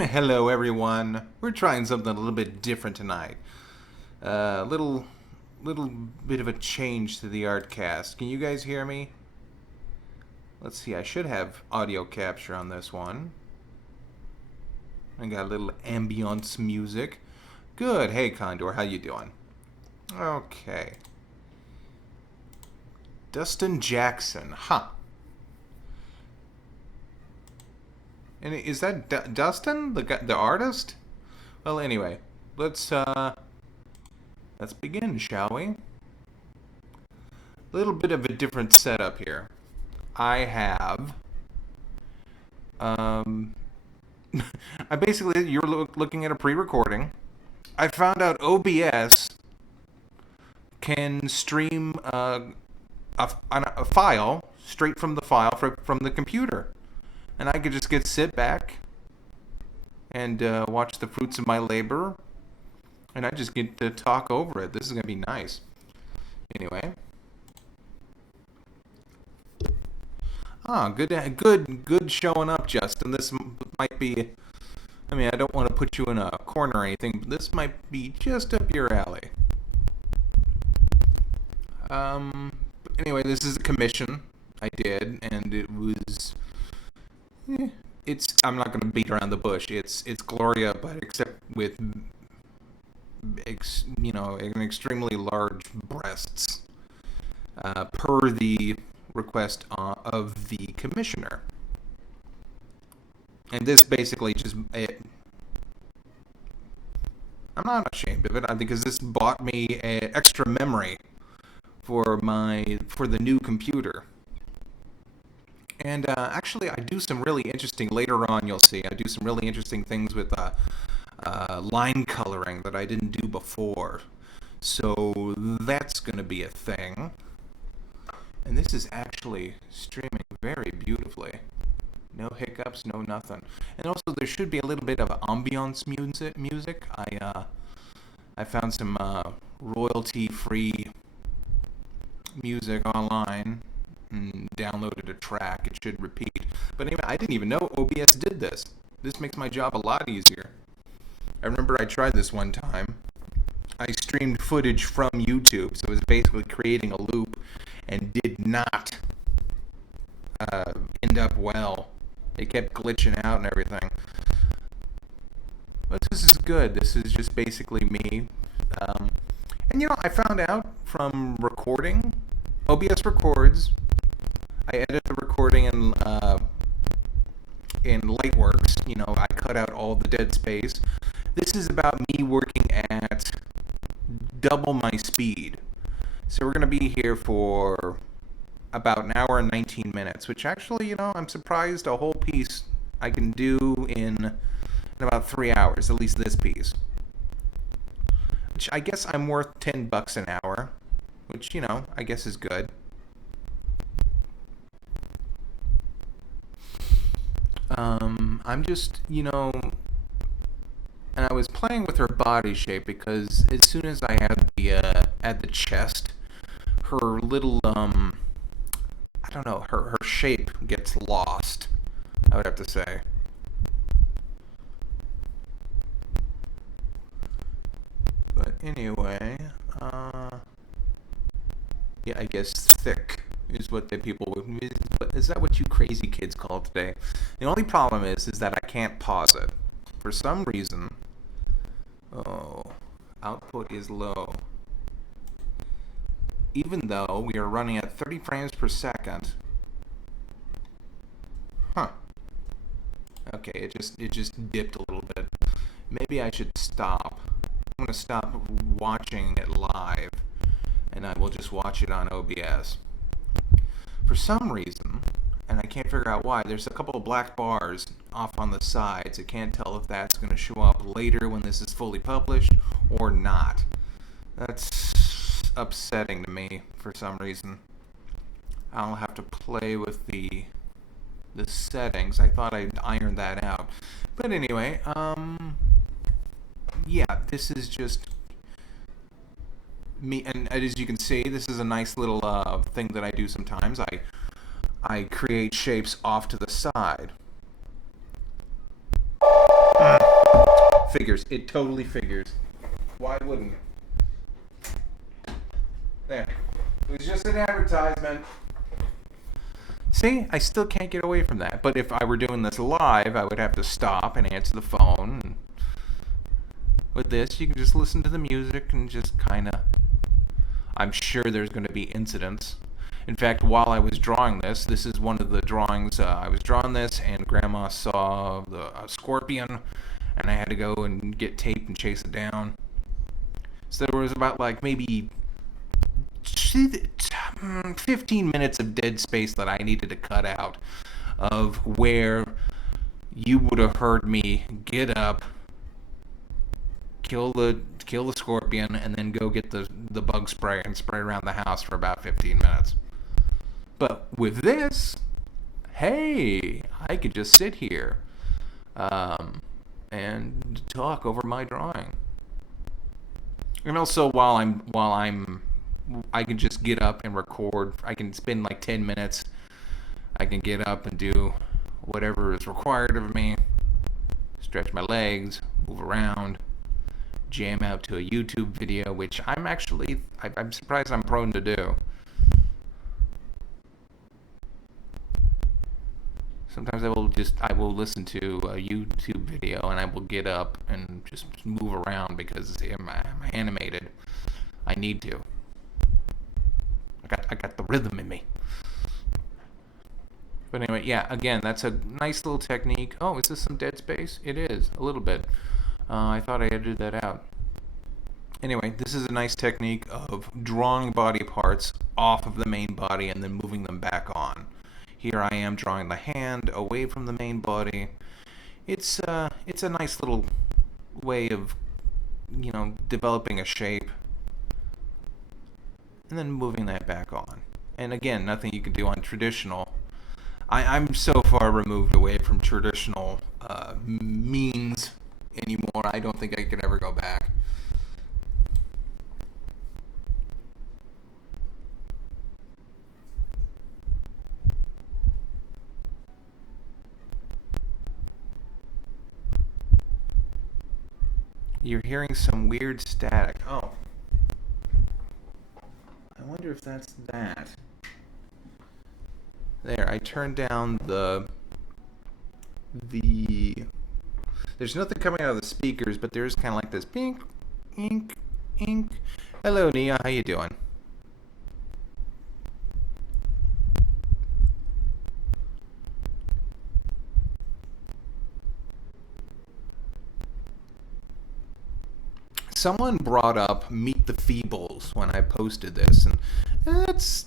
Hello, everyone. We're trying something a little bit different tonight. Little bit of a change to the Artcast. Can you guys hear me? Let's see. I should have audio capture on this one. I got a little ambience music. Good. Hey, Condor. How you doing? Okay. Dustin Jackson. Huh. And is that Dustin, the artist? Well, anyway, let's begin, shall we? A little bit of a different setup here. I have um, I basically you're looking at a pre-recording. I found out OBS can stream a file straight from the file from the computer. And I could just sit back and watch the fruits of my labor, and I just get to talk over it. This is gonna be nice. Anyway, good showing up, Justin. This might be. I mean, I don't want to put you in a corner or anything, but this might be just up your alley. Anyway, this is a commission I did, and it was. I'm not going to beat around the bush. It's Gloria, but except with an extremely large breasts, per the request of the commissioner. And this basically I'm not ashamed of it because this bought me an extra memory for the new computer. And actually, I do some really interesting, later on you'll see, I do some really interesting things with line coloring that I didn't do before. So that's going to be a thing. And this is actually streaming very beautifully. No hiccups, no nothing. And also there should be a little bit of ambiance music. I found some royalty-free music online. Downloaded a track. It should repeat. But anyway, I didn't even know OBS did this. This makes my job a lot easier. I remember I tried this one time. I streamed footage from YouTube, so it was basically creating a loop and did not end up well. It kept glitching out and everything. But this is good. This is just basically me. And I found out from recording, OBS records. I edit the recording in Lightworks. I cut out all the dead space. This is about me working at double my speed. So we're going to be here for about an hour and 19 minutes, which actually, I'm surprised a whole piece I can do in about 3 hours, at least this piece. Which I guess I'm worth $10 an hour, which, I guess is good. I'm just, and I was playing with her body shape because as soon as I had the chest, her little, I don't know, her shape gets lost, I would have to say. But anyway, yeah, I guess thick is what the people would. Is that what you crazy kids call it today? The only problem is that I can't pause it for some reason. Oh, output is low. Even though we are running at 30 frames per second. Huh. Okay, it just dipped a little bit. Maybe I should stop. I'm gonna stop watching it live, and I will just watch it on OBS. For some reason, and I can't figure out why. There's a couple of black bars off on the sides. I can't tell if that's going to show up later when this is fully published or not. That's upsetting to me for some reason. I'll have to play with the settings. I thought I'd ironed that out. But anyway, yeah, this is just me, and as you can see, this is a nice little thing that I do sometimes. I create shapes off to the side. Figures. It totally figures. Why wouldn't it? There. It was just an advertisement. See, I still can't get away from that. But if I were doing this live, I would have to stop and answer the phone. And with this, you can just listen to the music and just kind of... I'm sure there's going to be incidents. In fact, while I was drawing this is one of the drawings. I was drawing this, and Grandma saw the scorpion, and I had to go and get tape and chase it down. So there was about like maybe 15 minutes of dead space that I needed to cut out of where you would have heard me get up, kill the scorpion, and then go get the bug spray and spray around the house for about 15 minutes. But with this, hey, I could just sit here and talk over my drawing. And also while I can just get up and record. I can spend like 10 minutes. I can get up and do whatever is required of me. Stretch my legs, move around, jam out to a YouTube video, which I'm surprised I'm prone to do. Sometimes I will listen to a YouTube video and I will get up and just move around because I'm animated. I need to. I got the rhythm in me. But anyway, yeah, again, that's a nice little technique. Oh, is this some dead space? It is, a little bit. I thought I edited that out. Anyway, this is a nice technique of drawing body parts off of the main body and then moving them back on. Here I am drawing the hand away from the main body. It's a nice little way of, developing a shape and then moving that back on. And again, nothing you can do on traditional. I'm so far removed away from traditional means anymore. I don't think I could ever go back. You're hearing some weird static. Oh. I wonder if that's that. There, I turned down the... There's nothing coming out of the speakers, but there's kind of like this pink, ink, ink. Hello, Nia, how you doing? Someone brought up Meet the Feebles when I posted this, and that's...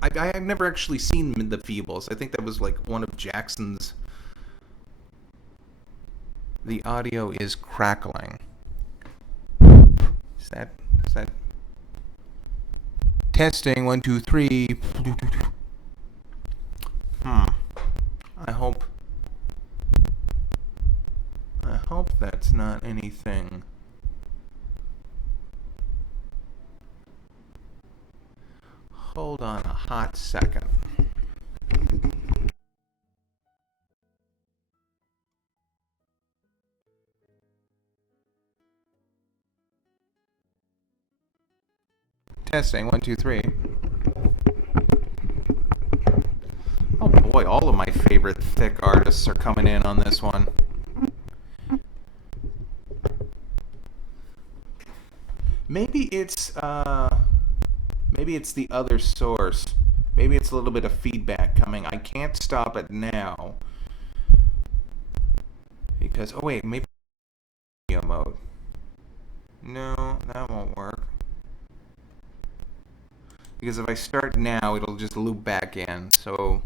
I've never actually seen the Feebles. I think that was like one of Jackson's... The audio is crackling. Is that... Testing, 1, 2, 3. I hope that's not anything... Hold on a hot second. Testing, 1, 2, 3. Oh boy, all of my favorite thick artists are coming in on this one. Maybe it's the other source. Maybe it's a little bit of feedback coming. I can't stop it now. Because, oh wait, maybe video mode. No, that won't work. Because if I start now, it'll just loop back in. So,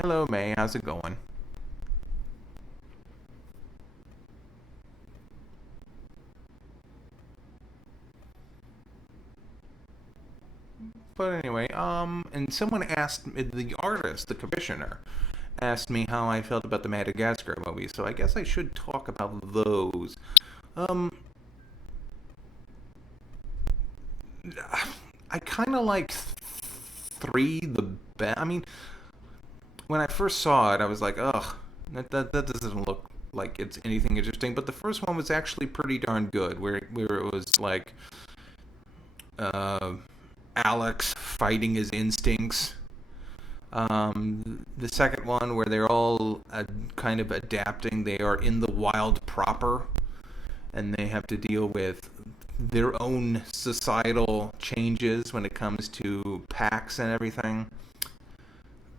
Hello, May. How's it going? But anyway, and someone asked the artist, the commissioner, asked me how I felt about the Madagascar movies. So I guess I should talk about those. Um, I kind of like three the best. I mean, when I first saw it, I was like, ugh, that doesn't look like it's anything interesting. But the first one was actually pretty darn good, where it was like uh, Alex fighting his instincts. The second one, where they're all kind of adapting, they are in the wild proper, and they have to deal with their own societal changes when it comes to packs and everything.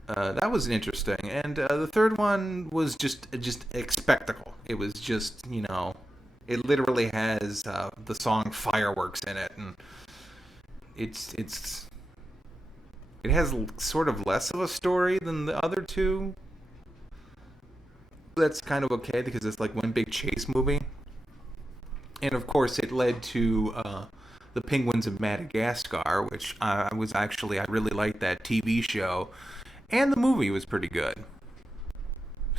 That was interesting, and the third one was just a spectacle. It was just, it literally has the song "Fireworks" in it, and it's it has sort of less of a story than the other two. That's kind of okay because it's like one big chase movie, and of course it led to the Penguins of Madagascar, which I really liked that TV show, and the movie was pretty good.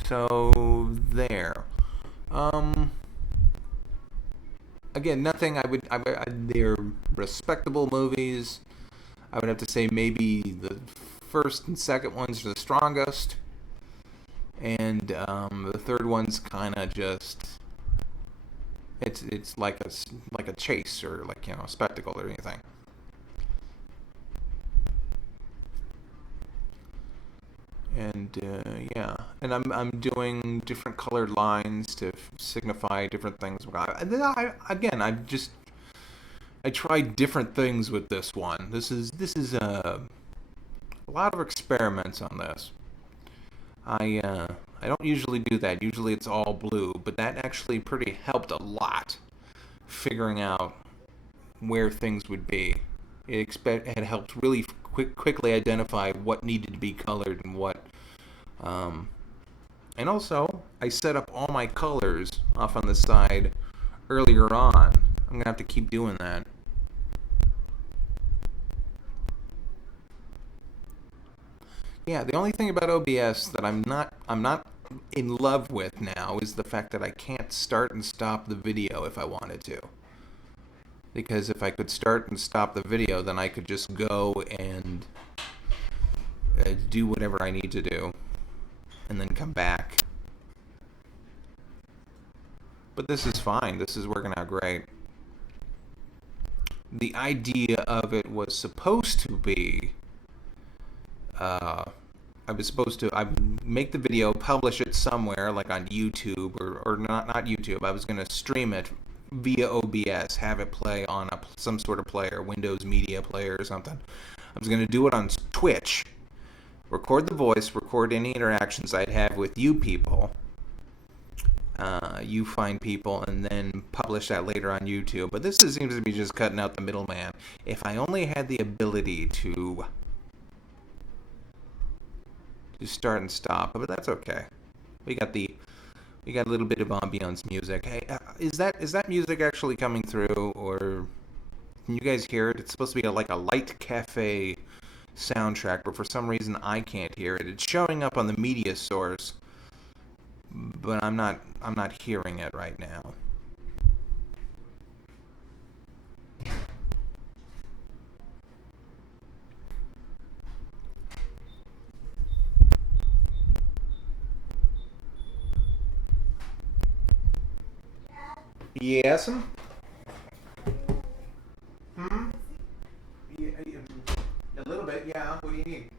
So there. Um, Again, nothing. They're respectable movies. I would have to say maybe the first and second ones are the strongest, and the third one's kind of just it's like a chase or like a spectacle or anything. And yeah, and I'm doing different colored lines to signify different things. Again, I tried different things with this one. This is a lot of experiments on this. I don't usually do that. Usually it's all blue, but that actually pretty helped a lot figuring out where things would be. It helped really quickly identify what needed to be colored and what. Um, and also, I set up all my colors off on the side earlier on. I'm gonna have to keep doing that. Yeah, the only thing about OBS that I'm not in love with now is the fact that I can't start and stop the video if I wanted to. Because if I could start and stop the video, then I could just go and do whatever I need to do and then come back. But this is fine. This is working out great. The idea of it was supposed to be uh, I would make the video, publish it somewhere, like on YouTube, or not YouTube. I was going to stream it via OBS, have it play on some sort of player, Windows Media Player or something. I was going to do it on Twitch, record the voice, record any interactions I'd have with you people, you find people, and then publish that later on YouTube. But seems to be just cutting out the middleman. If I only had the ability to start and stop, but that's okay. We got a little bit of ambiance music. Hey, is that music actually coming through, or can you guys hear it? It's supposed to be like a light cafe soundtrack, but for some reason I can't hear it. It's showing up on the media source, but I'm not hearing it right now. Yes. Hmm. Yeah, a little bit. Yeah. What do you need?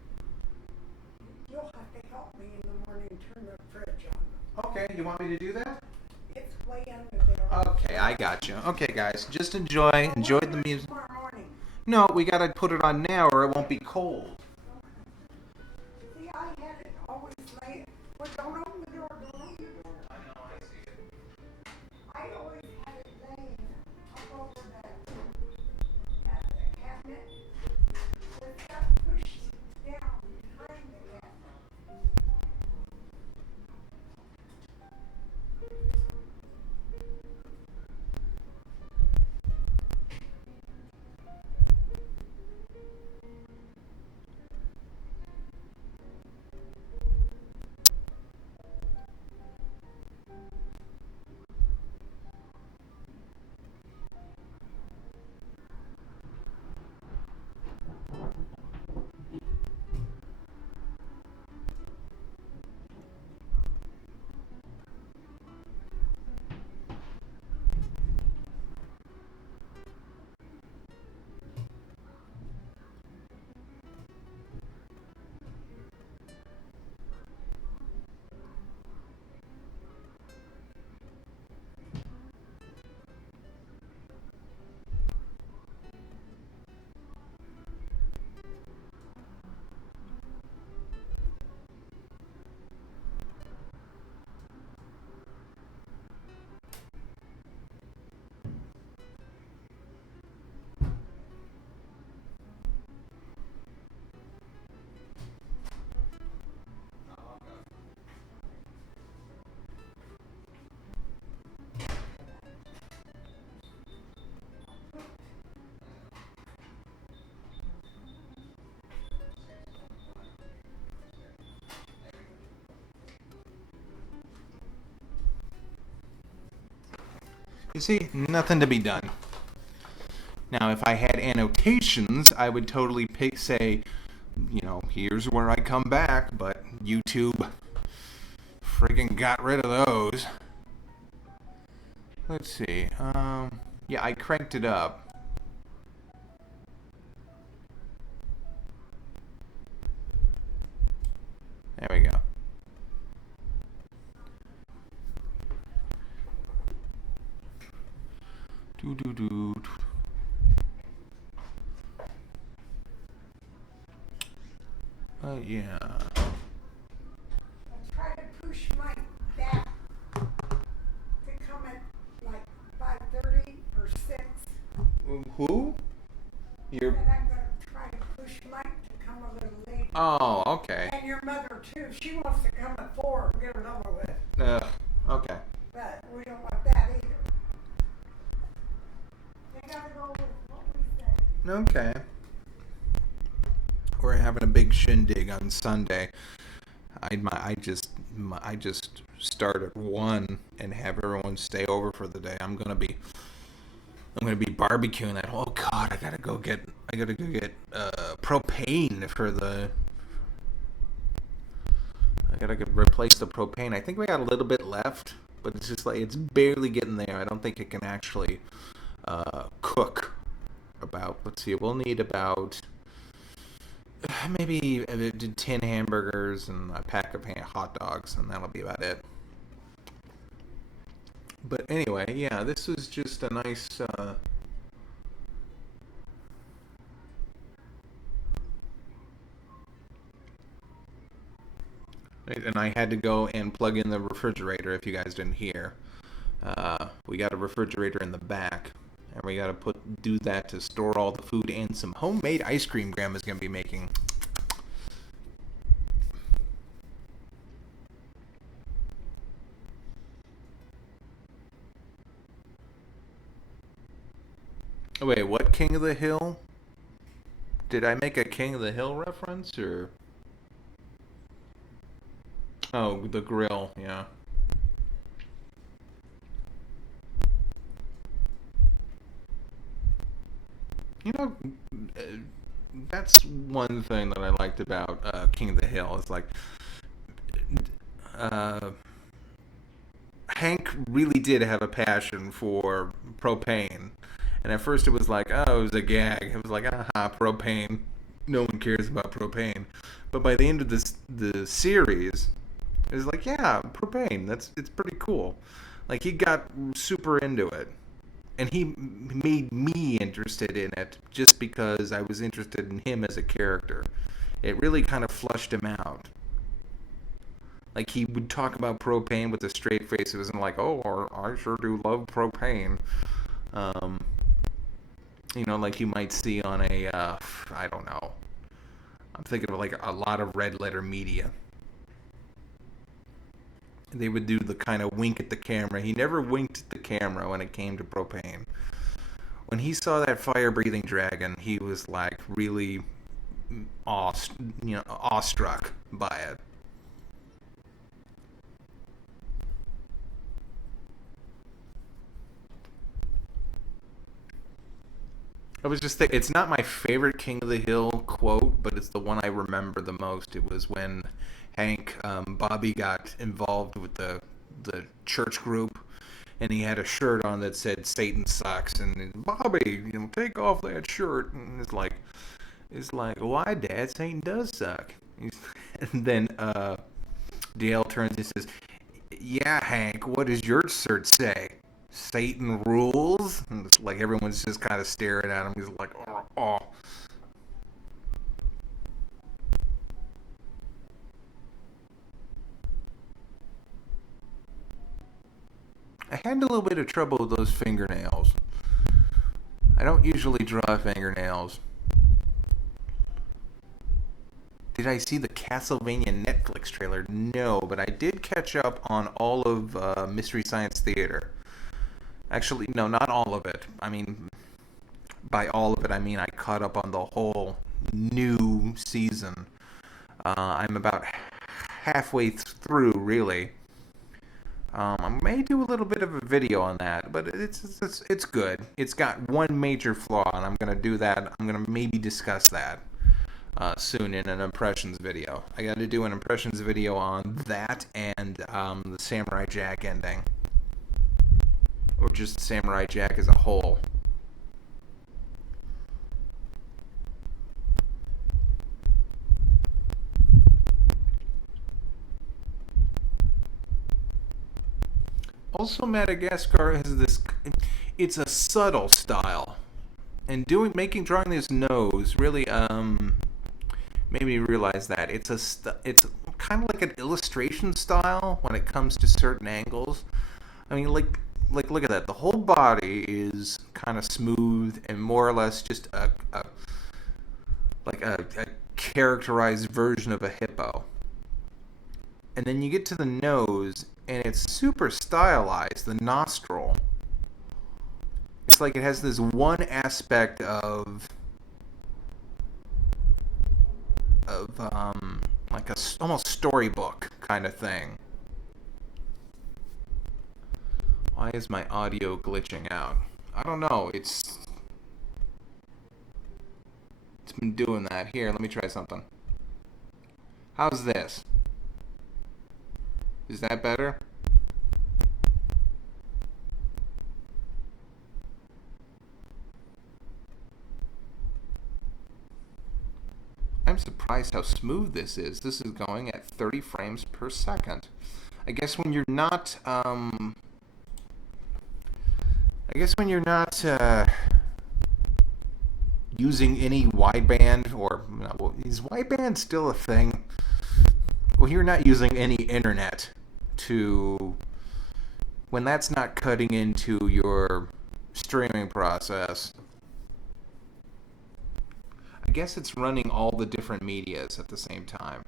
You'll have to help me in the morning turn the fridge on. Okay. You want me to do that? It's way under there. Okay, I got you. Okay, guys, just enjoy the music. Tomorrow morning. No, we gotta put it on now, or it won't be cold. See, I had it always late. Well, don't open the door, don't open the door. I know, I see it. I always had it laying up over the cabinet. The stuff pushed down behind the cabinet. You see, nothing to be done. Now, if I had annotations, I would totally say, here's where I come back, but YouTube friggin' got rid of those. Let's see. Yeah, I cranked it up. There we go. Do. Yeah. I try to push Mike back to come at like 5:30 or 6. Who? Your. And I'm going to try to push Mike to come a little later. Oh, okay. And your mother too. She wants to come at 4 and get it over with. Okay. But we don't want that either. They got to go with what we say. Okay. We're having a big shindig on Sunday. I just start at 1 and have everyone stay over for the day. I'm gonna be barbecuing that. Oh God, I gotta go get propane for the. I gotta replace the propane. I think we got a little bit left, but it's just like it's barely getting there. I don't think it can actually cook. Let's see, we'll need about maybe 10 hamburgers and a pack of hot dogs, and that'll be about it. But anyway, yeah, this was just a nice and I had to go and plug in the refrigerator if you guys didn't hear. We got a refrigerator in the back, and we got to do that to store all the food and some homemade ice cream Grandma's going to be making. Oh, wait, what King of the Hill? Did I make a King of the Hill reference, or? Oh, the grill, yeah. That's one thing that I liked about King of the Hill. Is like, Hank really did have a passion for propane. And at first it was like, oh, it was a gag. It was like, propane. No one cares about propane. But by the end of the series, it was like, yeah, propane. It's pretty cool. Like, he got super into it. And he made me interested in it just because I was interested in him as a character. It really kind of flushed him out. Like, he would talk about propane with a straight face. It wasn't like, oh, I sure do love propane. Like you might see on a, I don't know. I'm thinking of like a lot of red letter media. They would do the kind of wink at the camera. He never winked at the camera when it came to propane. When he saw that fire-breathing dragon, he was like really awestruck by it. I was just thinking, it's not my favorite King of the Hill quote, but it's the one I remember the most. It was when Bobby got involved with the church group, and he had a shirt on that said "Satan sucks," and Bobby, take off that shirt, and it's like, why, Dad? Satan does suck. And then Dale turns and says, "Yeah, Hank, what does your shirt say? Satan rules?" And it's like everyone's just kind of staring at him. He's like, oh. I had a little bit of trouble with those fingernails. I don't usually draw fingernails. Did I see the Castlevania Netflix trailer? No, but I did catch up on all of Mystery Science Theater. Actually, no, not all of it. I mean, by all of it, I mean I caught up on the whole new season. I'm about halfway through, really. I may do a little bit of a video on that, but it's good. It's got one major flaw, and I'm gonna do that. I'm gonna maybe discuss that soon in an impressions video. I got to do an impressions video on that and the Samurai Jack ending, or just Samurai Jack as a whole. Also, Madagascar has this. It's a subtle style, and drawing this nose really made me realize that it's kind of like an illustration style when it comes to certain angles. I mean, like look at that. The whole body is kind of smooth and more or less just a characterized version of a hippo. And then you get to the nose, and it's super stylized. The nostril. It's like it has this one aspect of like a almost storybook kind of thing. Why is my audio glitching out? I don't know. It's been doing that. Here, let me try something. How's this? Is that better? I'm surprised how smooth this is. This is going at 30 frames per second. I guess when you're not, using any wideband, or well, is wideband still a thing? Well, you're not using any internet when that's not cutting into your streaming process. I guess it's running all the different medias at the same time.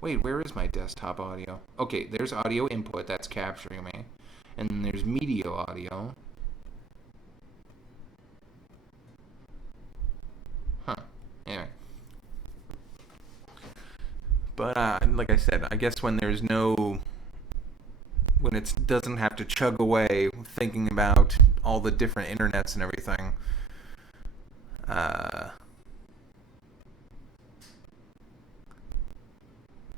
Wait, where is my desktop audio? Okay, there's audio input that's capturing me. And then there's media audio. Huh. Anyway. But, like I said, I guess when it doesn't have to chug away thinking about all the different internets and everything,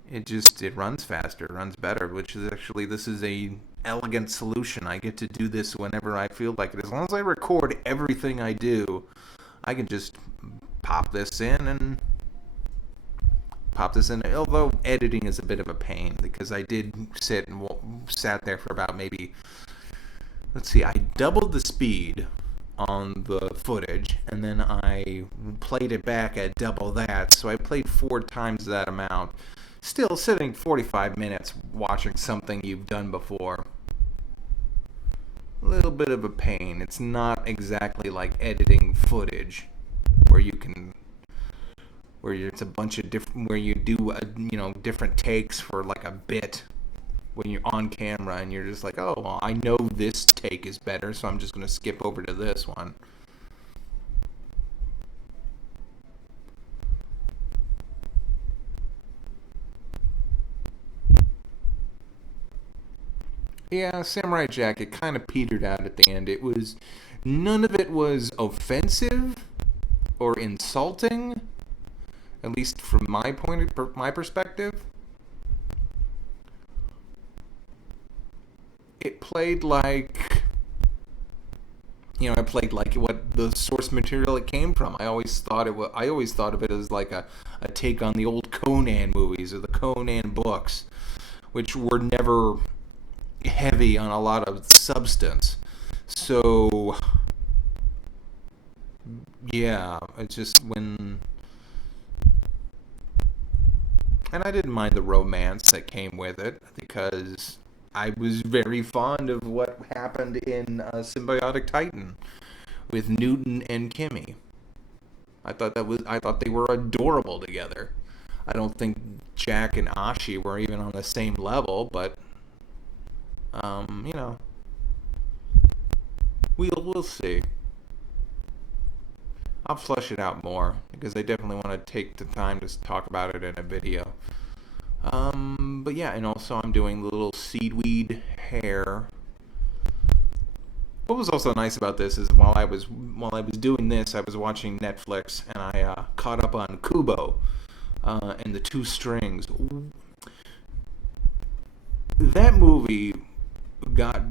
it runs faster, it runs better, which is actually, this is a elegant solution. I get to do this whenever I feel like it. As long as I record everything I do, I can just pop this in, although editing is a bit of a pain, because I did sat there for about maybe, let's see, I doubled the speed on the footage, and then I played it back at double that, so I played 4 times that amount. Still sitting 45 minutes watching something you've done before. A little bit of a pain. It's not exactly like editing footage where it's a bunch of different, where you do different takes for like a bit when you're on camera, and you're just like, oh, well, I know this take is better, so I'm just going to skip over to this one. Yeah, Samurai Jack, it kind of petered out at the end. None of it was offensive or insulting, at least from my perspective. It played like, what the source material it came from. I always thought of it as like a take on the old Conan movies or the Conan books, which were never heavy on a lot of substance. So yeah, it's just and I didn't mind the romance that came with it, because I was very fond of what happened in Symbiotic Titan with Newton and Kimmy. I thought they were adorable together. I don't think Jack and Ashi were even on the same level, but we'll see. I'll flesh it out more, because I definitely want to take the time to talk about it in a video. But yeah, and also I'm doing the little seaweed hair. What was also nice about this is while I was doing this, I was watching Netflix and I caught up on Kubo and the Two Strings. That movie got,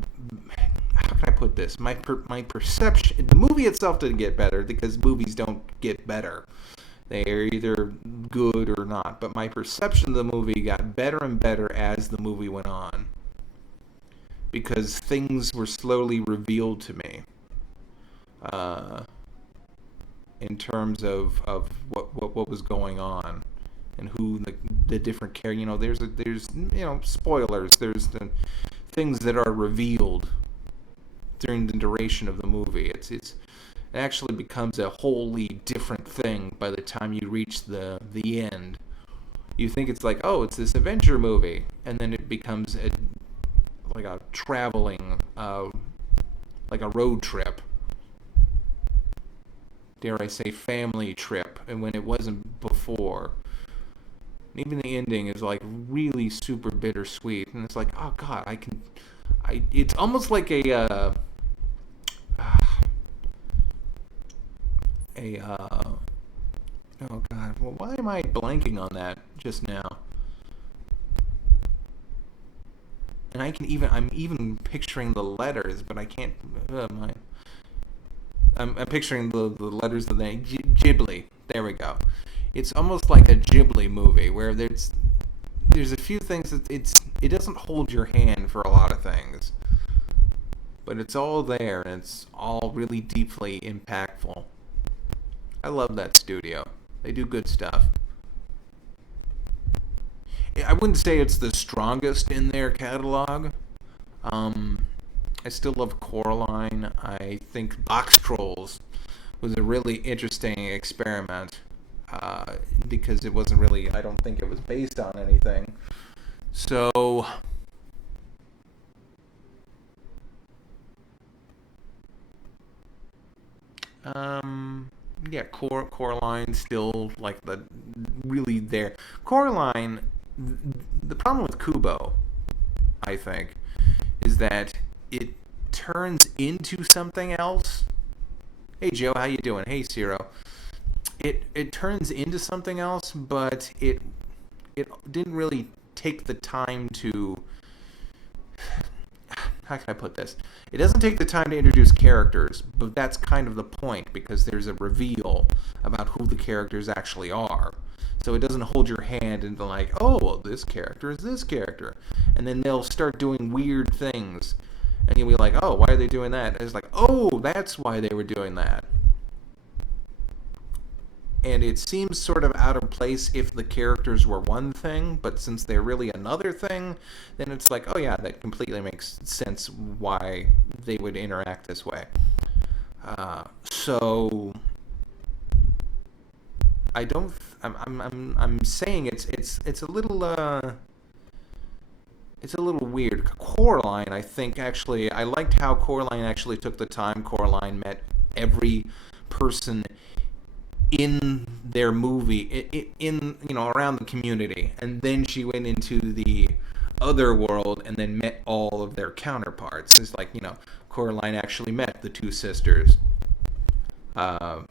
how can I put this? My perception. The movie itself didn't get better because movies don't get better. They are either good or not. But my perception of the movie got better and better as the movie went on, because things were slowly revealed to me in terms of what was going on and who the different characters. You know, there's spoilers. There's the things that are revealed during the duration of the movie. It actually becomes a wholly different thing by the time you reach the end. You think it's like, oh, it's this adventure movie, and then it becomes like a traveling, like a road trip. Dare I say, family trip, and when it wasn't before. Even the ending is like really super bittersweet, and it's like, oh god, it's almost like oh god, well, why am I blanking on that just now? And I'm even picturing the letters, but I can't. I'm picturing the letters of the name Ghibli. There we go. It's almost like a Ghibli movie where there's a few things that it doesn't hold your hand for a lot of things, but it's all there and it's all really deeply impactful. I love that studio. They do good stuff. I wouldn't say it's the strongest in their catalog. I still love Coraline. I think Box Trolls was a really interesting experiment because it wasn't really, I don't think it was based on anything. So, yeah, Coraline still like the really there. Coraline, the problem with Kubo, I think, is that it turns into something else. Hey Joe, how you doing? Hey Ciro. It turns into something else, but it didn't really take the time to, how can I put this? It doesn't take the time to introduce characters, but that's kind of the point, because there's a reveal about who the characters actually are. So it doesn't hold your hand into like, oh, well, this character is this character. And then they'll start doing weird things. And you'll be like, oh, why are they doing that? And it's like, oh, that's why they were doing that. And it seems sort of out of place if the characters were one thing, but since they're really another thing, then it's like, oh yeah, that completely makes sense why they would interact this way. So I don't. I'm saying it's a little weird. Coraline, I think actually, I liked how Coraline actually took the time. Coraline met every person in their movie, in around the community, and then she went into the other world and then met all of their counterparts. It's like, Coraline actually met the two sisters, the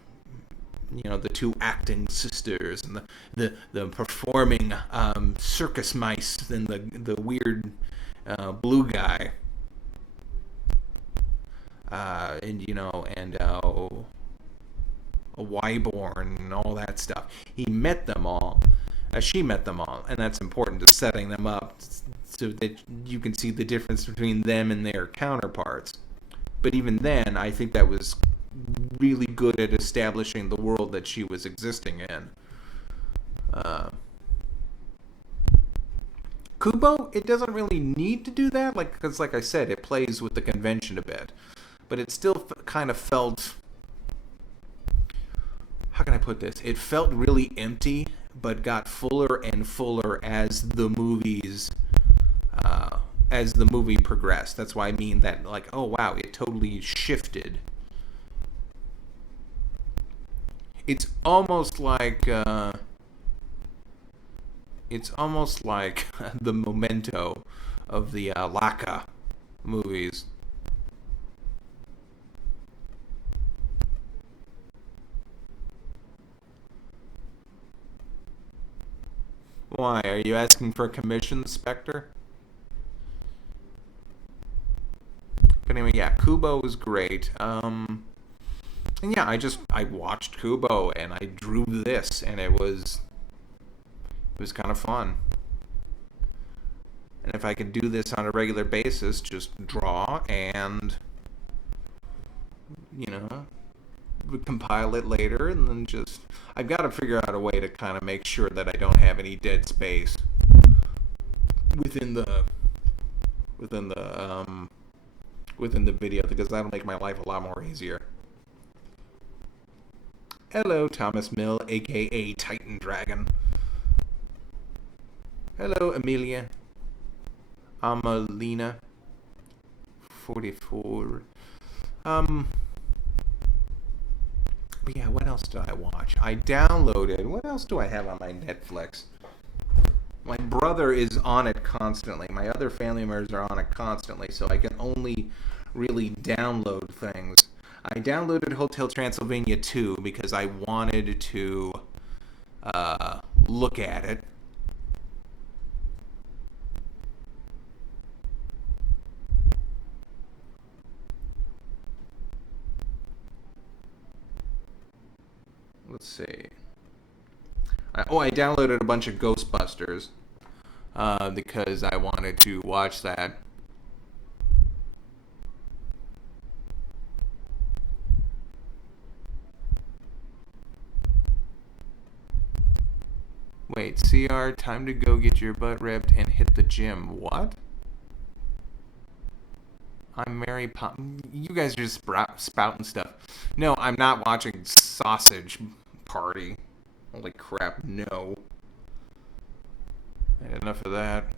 two acting sisters, and the performing circus mice, and the weird blue guy, and a Wyborn and all that stuff. He met them all. She met them all, and that's important to setting them up so that you can see the difference between them and their counterparts. But even then, I think that was really good at establishing the world that she was existing in. Kubo, it doesn't really need to do that, because like I said, it plays with the convention a bit. But it still kind of felt, how can I put this? It felt really empty, but got fuller and fuller as the movie progressed. That's why I mean that, like, oh wow, it totally shifted. It's almost like It's almost like the memento of the Laka movies. Why? Are you asking for a commission, Spectre? But anyway, yeah, Kubo was great. And yeah, I watched Kubo and I drew this, and it was kind of fun. And if I could do this on a regular basis, just draw and you know compile it later, and then just I've got to figure out a way to kind of make sure that I don't have any dead space within the within the within the video, because that'll make my life a lot more easier. Hello, Thomas Mill, aka Titan Dragon. Hello, Amelia. Amelina. 44. But yeah, what else did I watch? I downloaded. What else do I have on my Netflix? My brother is on it constantly. My other family members are on it constantly, so I can only really download things. I downloaded Hotel Transylvania 2 because I wanted to look at it. Let's see. I downloaded a bunch of Ghostbusters because I wanted to watch that. Wait, CR, time to go get your butt ripped and hit the gym. What? I'm Mary Pop. You guys are just spouting stuff. No, I'm not watching Sausage Party. Holy crap, no. I had enough of that.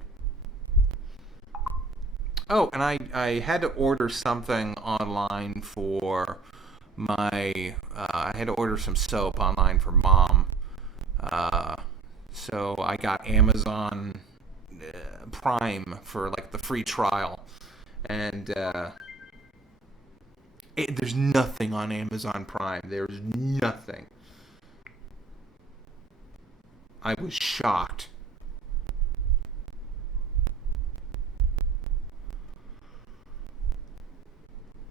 Oh, and I had to order something online for my... I had to order some soap online for Mom. So I got Amazon Prime for like the free trial. And there's nothing on Amazon Prime. There's nothing. I was shocked.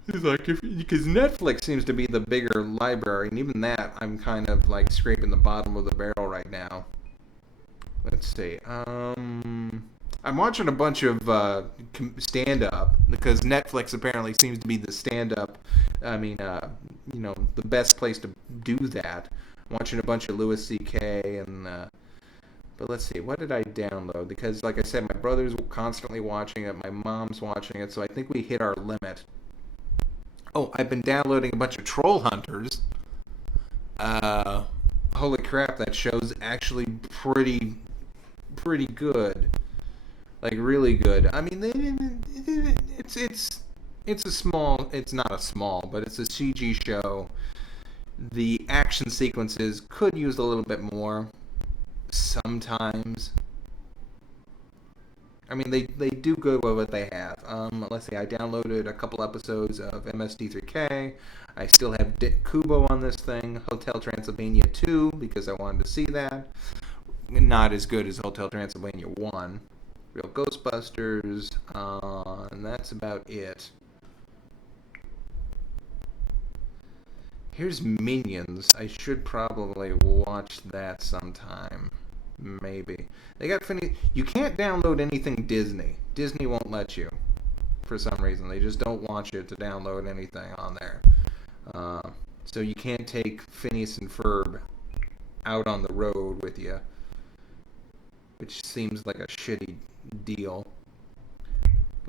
It's like, because Netflix seems to be the bigger library, and even that, I'm kind of like scraping the bottom of the barrel right now. Let's see. I'm watching a bunch of stand-up because Netflix apparently seems to be the stand-up. I mean, the best place to do that. I'm watching a bunch of Louis C.K. and. But let's see, what did I download? Because, like I said, my brother's constantly watching it, my mom's watching it, so I think we hit our limit. Oh, I've been downloading a bunch of Troll Hunters. Holy crap, that show's actually pretty good. Like, really good. I mean, it's a small, it's not a small, but it's a CG show. The action sequences could use a little bit more. Sometimes. I mean, they do good with what they have. Let's see, I downloaded a couple episodes of MSD3K. I still have Kubo on this thing. Hotel Transylvania 2, because I wanted to see that. Not as good as Hotel Transylvania 1. Real Ghostbusters, and that's about it. Here's Minions. I should probably watch that sometime. Maybe. They got funny. You can't download anything Disney. Disney won't let you. For some reason. They just don't want you to download anything on there. So you can't take Phineas and Ferb out on the road with you. Which seems like a shitty deal.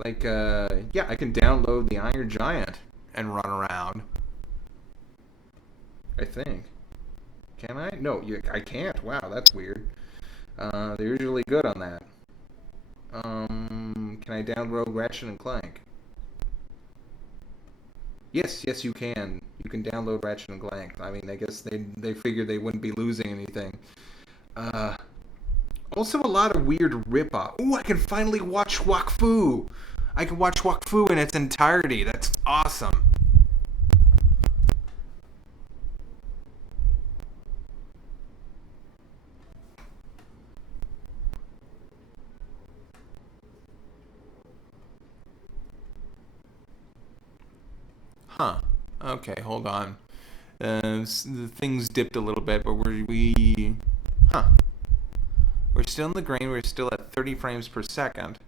Like, yeah, I can download the Iron Giant and run around. I think. Can I? No, I can't. Wow, that's weird. They're usually good on that. Can I download Ratchet and Clank? Yes, you can. You can download Ratchet and Clank. I mean, I guess they figured they wouldn't be losing anything. Also, a lot of weird rip-off. Ooh, I can finally watch Wakfu. I can watch Wakfu in its entirety. That's awesome. Huh. Okay, hold on. The things dipped a little bit, but huh. We're still in the green. We're still at 30 frames per second.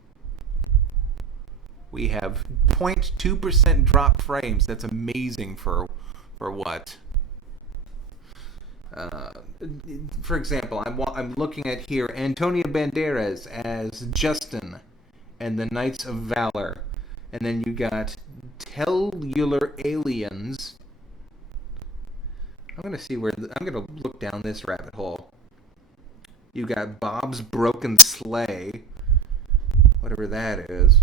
We have 0.2% drop frames. That's amazing for what? Uh, for example, I'm looking at here Antonio Banderas as Justin and the Knights of Valor. And then you got Tellular Aliens. I'm gonna look down this rabbit hole. You got Bob's Broken Sleigh, whatever that is.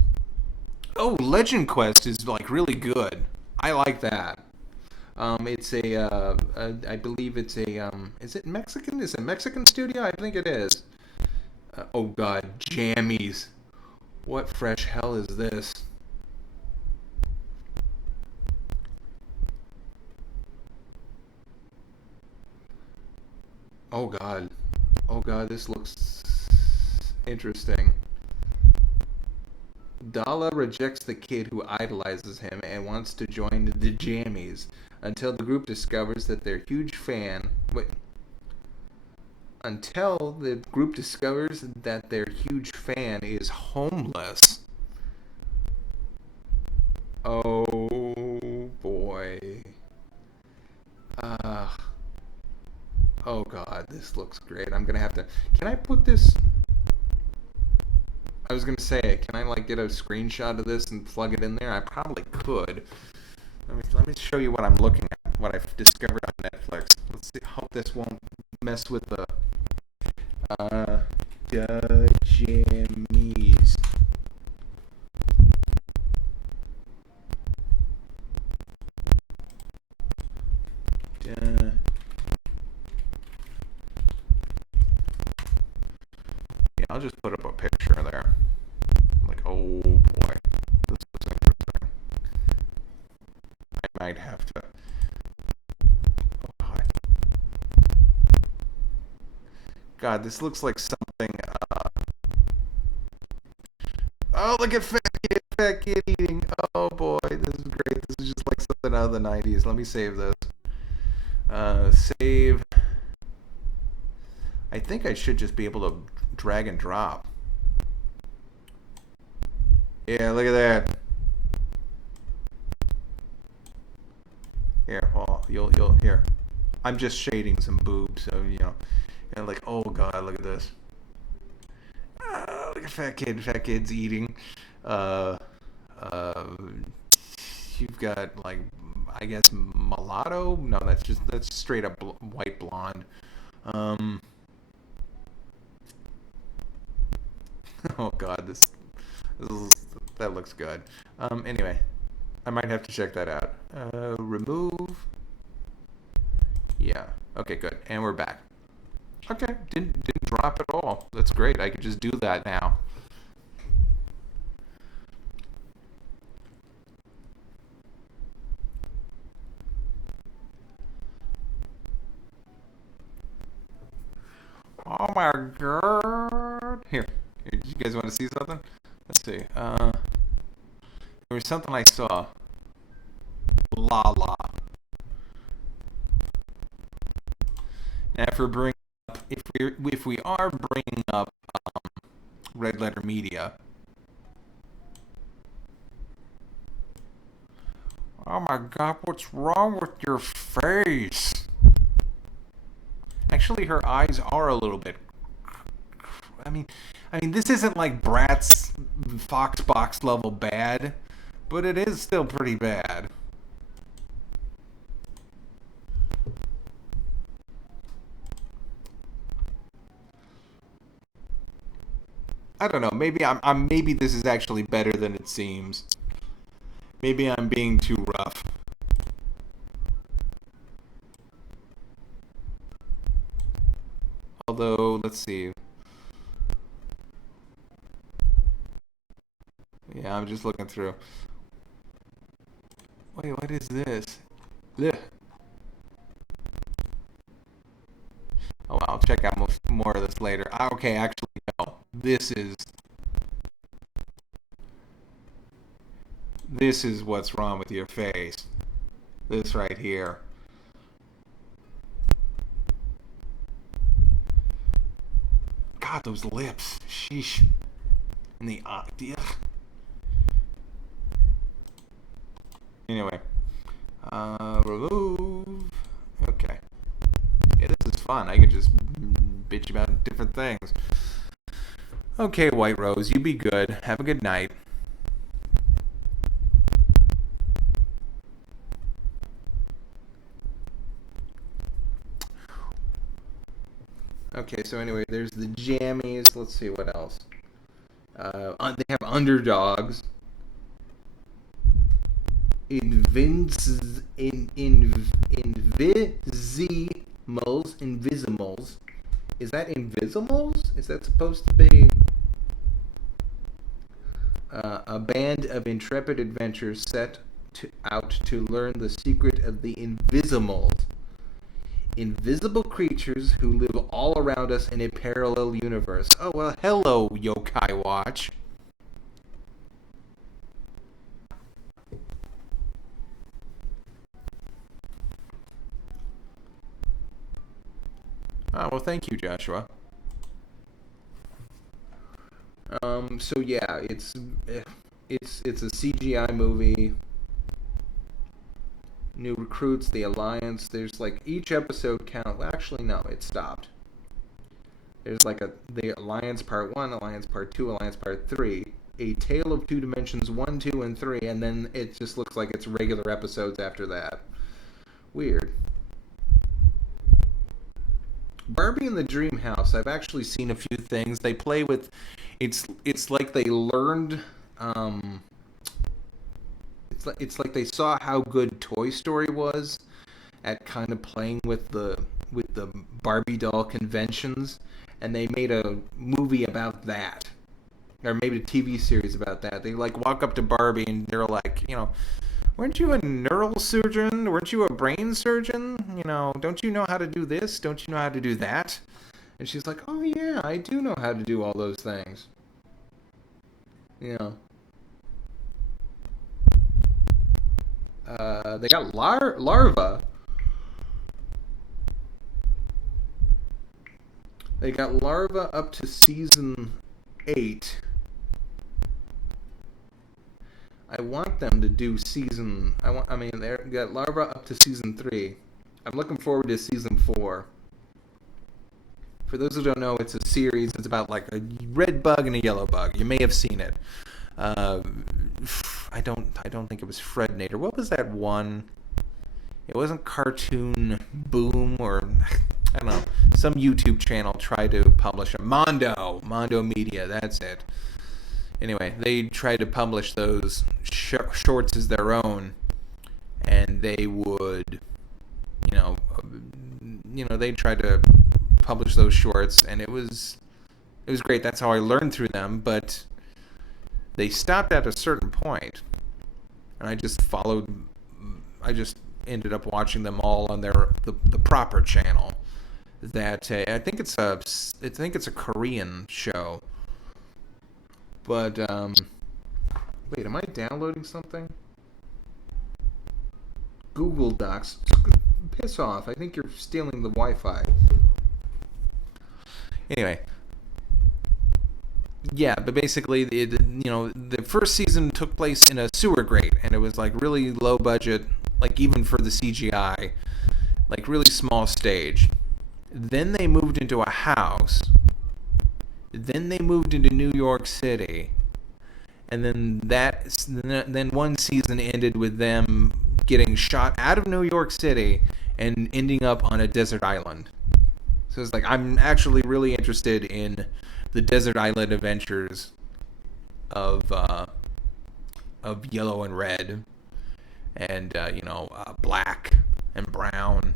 Oh, Legend Quest is like really good. I like that. It's I believe it's is it Mexican? Is it a Mexican studio? I think it is. Oh God, jammies. What fresh hell is this? Oh God. Oh God, this looks interesting. Dala rejects the kid who idolizes him and wants to join the Jammies until the group discovers that their huge fan. Wait. Until the group discovers that their huge fan is homeless. Oh boy. Uh, oh God, this looks great. I'm gonna have to. Can I put this? I was gonna say, can I like get a screenshot of this and plug it in there? I probably could. Let me show you what I'm looking at, what I've discovered on Netflix. Let's see. Hope this won't mess with the Jammies. Yeah, I'll just put up a picture there. Like, oh boy, this looks interesting. I might have to. Oh, God, this looks like something. Oh, look at fat kid eating. Oh boy, this is great. This is just like something out of the '90s. Let me save this. Save. I think I should just be able to drag and drop. Yeah, look at that. Here, well, you'll here. I'm just shading some boobs, so and like, oh God, look at this. Look at fat kid's eating. Uh, uh, you've got like, I guess mulatto. No, that's straight up white blonde. Um, oh God, that looks good. Anyway, I might have to check that out. Remove. Yeah. Okay, good. And we're back. Okay, didn't drop at all. That's great. I could just do that now. Oh my God! Here, you guys want to see something? Let's see. There was something I saw. Lala. Now, if we are bringing up Red Letter Media. Oh my God! What's wrong with your face? Actually, her eyes are a little bit. I mean, this isn't like Bratz Foxbox level bad, but it is still pretty bad. I don't know. Maybe this is actually better than it seems. Maybe I'm being too rough. Although, let's see. Yeah, I'm just looking through. Wait, what is this? Ugh. Oh, I'll check out more of this later. Okay, actually, no. This is what's wrong with your face. This right here. God, those lips. Sheesh. And the ugh. Anyway, remove. Okay. Yeah, this is fun. I could just bitch about different things. Okay, White Rose, you be good. Have a good night. Okay, so anyway, there's the jammies. Let's see what else. They have underdogs. Invisimals. Is that Invisimals? Is that supposed to be a band of intrepid adventurers set out to learn the secret of the Invisimals? Invisible creatures who live all around us in a parallel universe. Oh, well, hello, Yokai Watch. Oh, well, thank you, Joshua. So yeah, it's a CGI movie. New recruits, the Alliance. There's like each episode count. Well, actually, no, it stopped. There's like the Alliance Part 1, Alliance Part 2, Alliance Part 3, A Tale of Two Dimensions 1, 2, and 3, and then it just looks like it's regular episodes after that. Weird. Barbie in the Dream House. I've actually seen a few things. They play with it's like they learned it's like they saw how good Toy Story was at kind of playing with the Barbie doll conventions, and they made a movie about that, or maybe a TV series about that. They like walk up to Barbie and they're like, weren't you a neural surgeon? Weren't you a brain surgeon? Don't you know how to do this? Don't you know how to do that? And she's like, oh yeah, I do know how to do all those things. They got Larva. They got Larva up to season 8. I want them to do season. They got Larva up to season 3. I'm looking forward to season 4. For those who don't know, it's a series. It's about like a red bug and a yellow bug. You may have seen it. I don't think it was Frednator. What was that one? It wasn't Cartoon Boom, or I don't know. Some YouTube channel tried to publish a Mondo Media. That's it. Anyway, they tried to publish those shorts as their own, and they would, they tried to publish those shorts, and it was great. That's how I learned through them, but they stopped at a certain point, and I just ended up watching them all on the proper channel. That I think it's a Korean show. But wait, am I downloading something? Google Docs. Piss off! I think you're stealing the Wi-Fi. Anyway. Yeah, but basically, the first season took place in a sewer grate, and it was like really low budget, like even for the CGI, like really small stage. Then they moved into a house. Then they moved into New York City, and then one season ended with them getting shot out of New York City and ending up on a desert island. So it's like I'm actually really interested in the desert island adventures of Yellow and Red, and Black and Brown.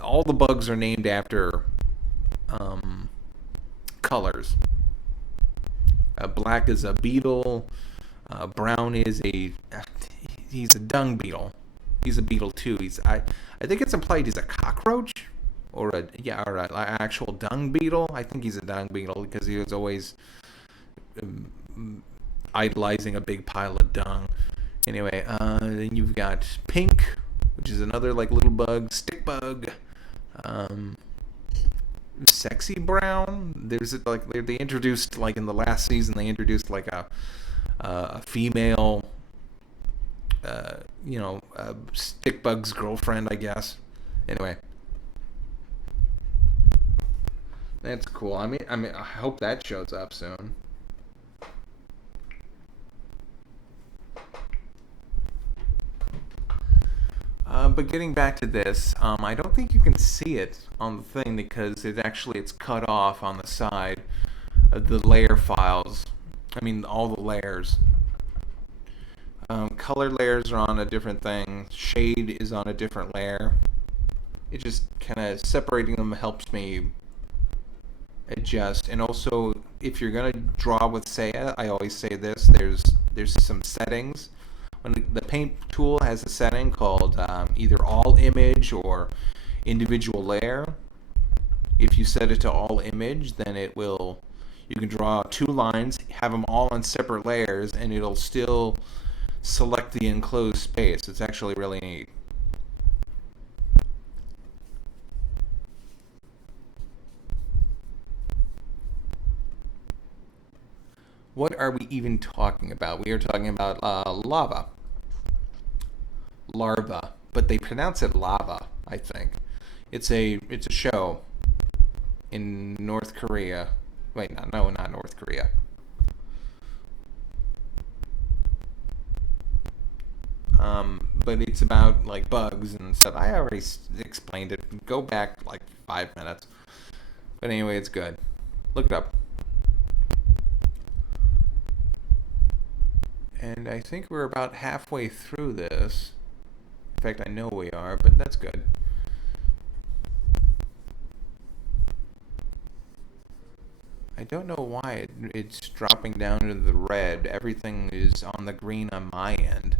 All the bugs are named after colors. Black is a beetle. Brown is he's a dung beetle. He's a beetle too. I think it's implied he's a cockroach or an actual dung beetle. I think he's a dung beetle because he was always idolizing a big pile of dung. Anyway, then you've got Pink, which is another like little bug, stick bug. Sexy Brown. There's like they introduced like in the last season they introduced like a female, stick bug's girlfriend, I guess. Anyway, that's cool. I mean, I hope that shows up soon. But getting back to this, I don't think you can see it on the thing because it's cut off on the side of the layer files. I mean, all the layers. Color layers are on a different thing. Shade is on a different layer. It just kind of separating them helps me adjust. And also, if you're gonna draw with Saya, I always say this: there's some settings. When the paint tool has a setting called either all image or individual layer. If you set it to all image, then you can draw two lines, have them all on separate layers, and it'll still select the enclosed space. It's actually really neat. What are we even talking about? We are talking about larva, but they pronounce it lava, I think. It's a show in North Korea. Wait, no, not North Korea. But it's about like bugs and stuff. I already explained it. Go back like 5 minutes. But anyway, it's good. Look it up. And I think we're about halfway through this. In fact, I know we are, but that's good. I don't know why it's dropping down into the red. Everything is on the green on my end.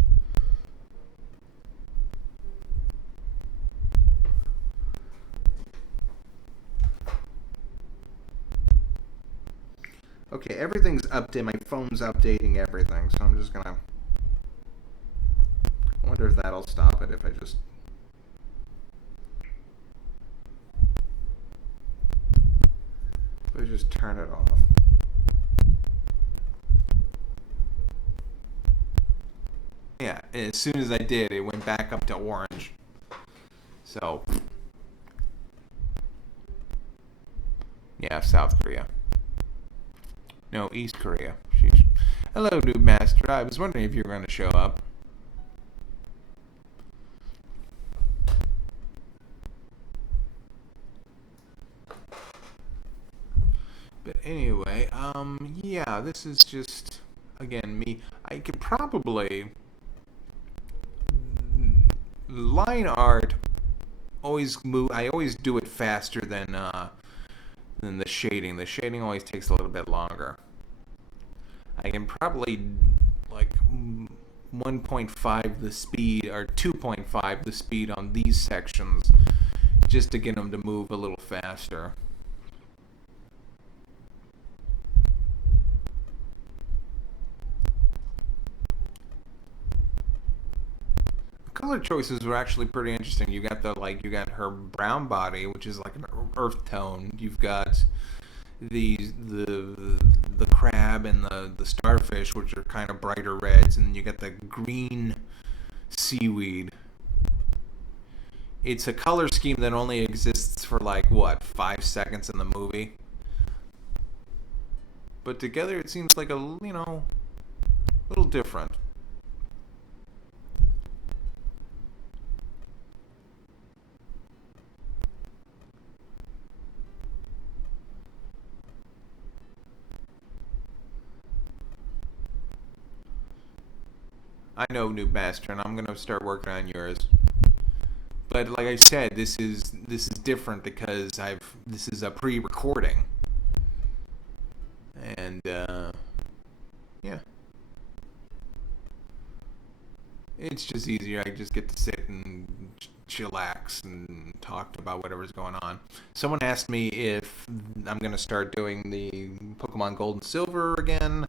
Okay, everything's updated. My phone's updating everything, so I'm just gonna... I wonder if that'll stop it if I just... turn it off. Yeah, as soon as I did, it went back up to orange. So... yeah, South Korea. No, East Korea. Sheesh. Hello, Noob Master. I was wondering if you were going to show up. But anyway, yeah, this is just, again, me. I could probably... line art, I always do it faster than the shading. The shading always takes a little bit longer. I can probably like 1.5 the speed or 2.5 the speed on these sections just to get them to move a little faster. The color choices were actually pretty interesting. You got her brown body, which is like an earth tone. You've got the crab and the starfish, which are kind of brighter reds, and you get the green seaweed. It's a color scheme that only exists for like 5 seconds in the movie, but together it seems like a little different. I know, Noob Master, and I'm gonna start working on yours. But like I said, this is different because this is a pre-recording, and it's just easier. I just get to sit and chillax and talk about whatever's going on. Someone asked me if I'm gonna start doing the Pokemon Gold and Silver again.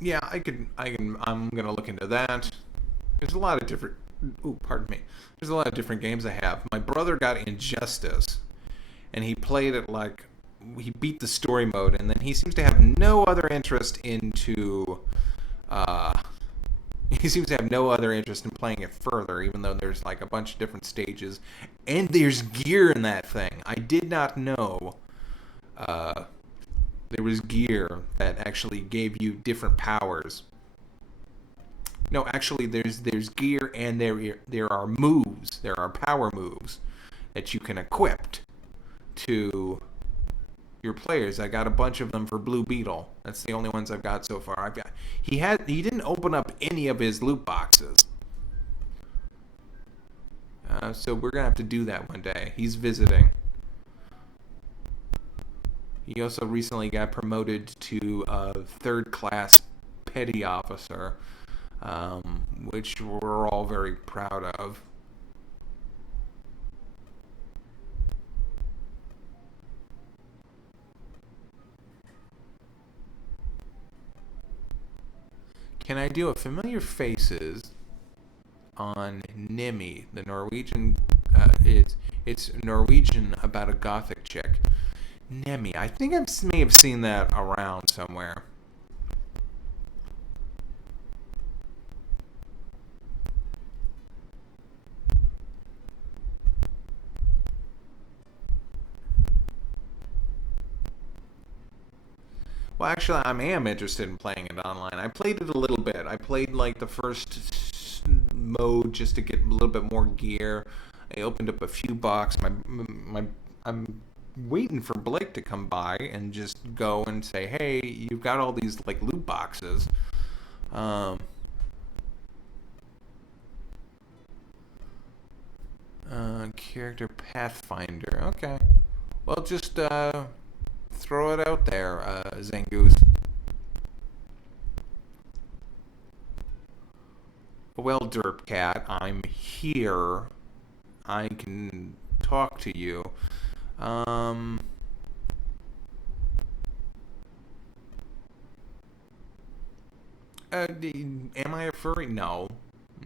Yeah, I can. I'm gonna look into that. There's a lot of different. Ooh, pardon me. There's a lot of different games I have. My brother got Injustice, and he played it like he beat the story mode, and then he seems to have no other interest into. Uh, he seems to have no other interest in playing it further, even though there's like a bunch of different stages, and there's gear in that thing. I did not know. There was gear that actually gave you different powers. No, actually, there's gear and there are moves. There are power moves that you can equip to your players. I got a bunch of them for Blue Beetle. That's the only ones I've got so far. He didn't open up any of his loot boxes. So we're gonna have to do that one day. He's visiting. He also recently got promoted to a third-class petty officer, which we're all very proud of. Can I do a familiar faces on Nimi, the Norwegian? It's Norwegian about a gothic chick. Nemi. I think I may have seen that around somewhere. Well, actually, I am interested in playing it online. I played it a little bit. I played like the first mode just to get a little bit more gear. I opened up a few boxes. I'm waiting for Blake to come by and just go and say, "Hey, you've got all these like loot boxes." Character Pathfinder. Okay. Well, just throw it out there, Zangoose. Well, Derp Cat, I'm here. I can talk to you. Am I a furry? No.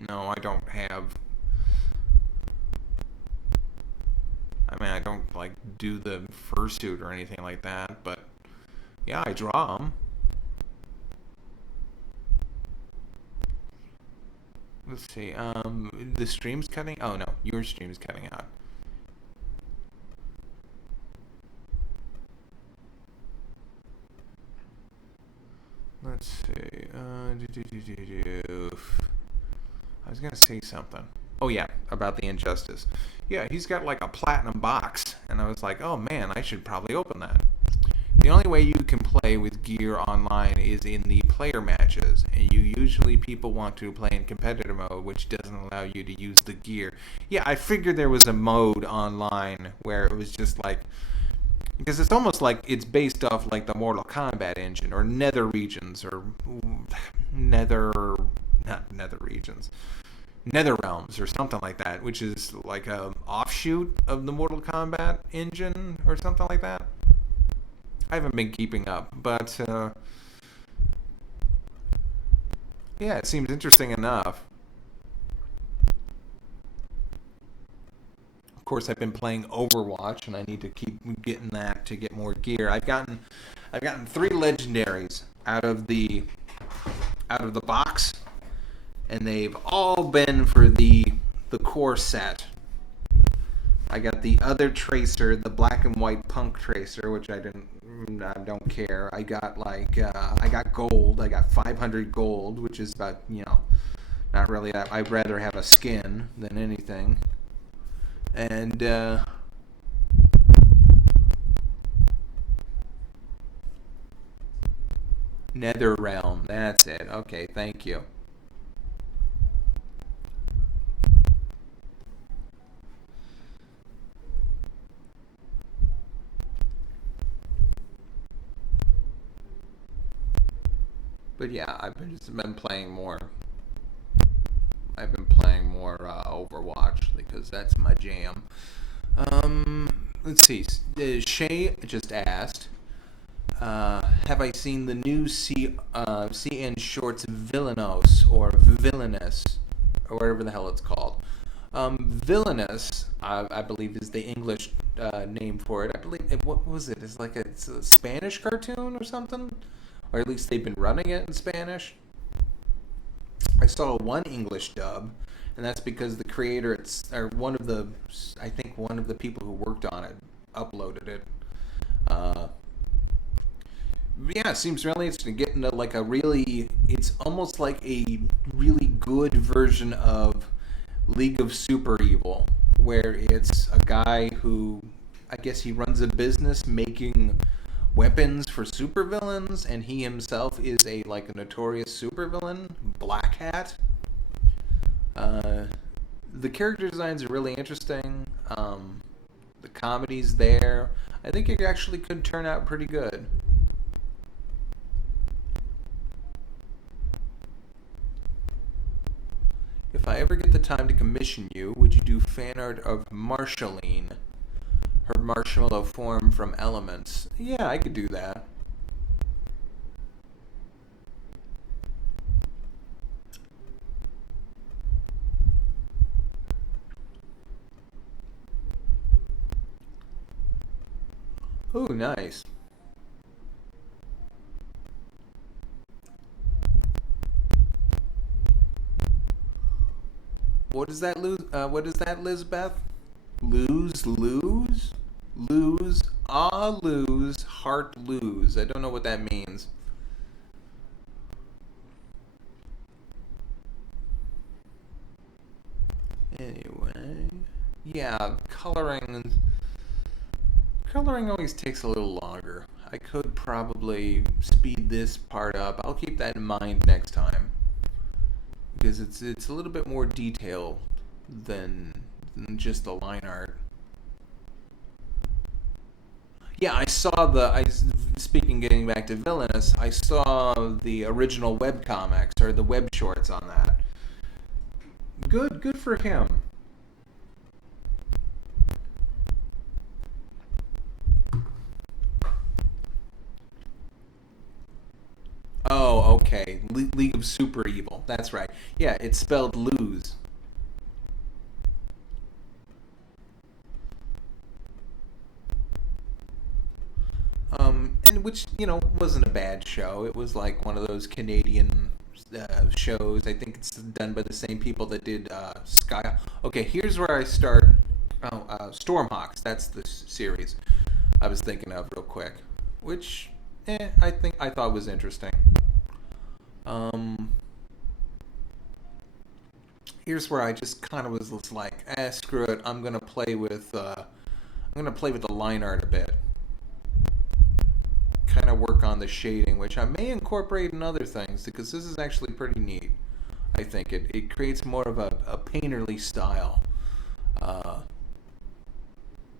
No, I don't have. I mean, I don't like do the fursuit or anything like that, but yeah, I draw them. Let's see. The stream's cutting. Oh no, your stream's cutting out. Let's see. I was gonna say something. Oh yeah, about the Injustice. Yeah, he's got like a platinum box, and I was like, oh man, I should probably open that. The only way you can play with gear online is in the player matches, and usually people want to play in competitive mode, which doesn't allow you to use the gear. Yeah, I figured there was a mode online where it was just like, because it's almost like it's based off like the Mortal Kombat engine, or Nether Regions, or not Nether Regions, Nether Realms, or something like that, which is like a offshoot of the Mortal Kombat engine, or something like that. I haven't been keeping up, but yeah, it seems interesting enough. Of course, I've been playing Overwatch, and I need to keep getting that to get more gear. I've gotten 3 legendaries out of the box, and they've all been for the core set. I got the other tracer, the black and white punk tracer, which I don't care. I got I got gold. I got 500 gold, which is about, not really that. I'd rather have a skin than anything. And Nether Realm, that's it. Okay, thank you. But yeah, I've just been playing more. playing more Overwatch because that's my jam. Let's see. Shay just asked, have I seen the new CN Shorts Villainous or Villainous or whatever the hell it's called? Villainous, I believe, is the English name for it. I believe what was it? It's a Spanish cartoon or something, or at least they've been running it in Spanish. I saw one English dub, and that's because the creator, I think one of the people who worked on it uploaded it. Yeah, it seems really interesting. Getting to it's almost like a really good version of League of Super Evil, where it's a guy who, I guess he runs a business making weapons for supervillains, and he himself is a notorious supervillain, Black Hat. The character designs are really interesting. The comedy's there. I think it actually could turn out pretty good. If I ever get the time to commission you, would you do fan art of Marshalline? Her marshmallow form from Elements. Yeah, I could do that. Ooh, nice. What is that, what is that, Lizbeth? Lose, heart lose. I don't know what that means. Anyway, yeah, coloring always takes a little longer. I could probably speed this part up. I'll keep that in mind next time, because it's a little bit more detailed than just the line art. Yeah, getting back to Villainous, I saw the original web comics, or the web shorts on that. Good for him. Oh, okay. League of Super Evil. That's right. Yeah, it's spelled lose. And which, wasn't a bad show. It was like one of those Canadian shows. I think it's done by the same people that did Sky. Okay, here's where I start. Oh, Stormhawks. That's the series I was thinking of real quick. Which, I thought was interesting. Here's where I just kind of was like, screw it. I'm gonna play with the line art a bit. Kind of work on the shading, which I may incorporate in other things, because this is actually pretty neat. I think it creates more of a painterly style.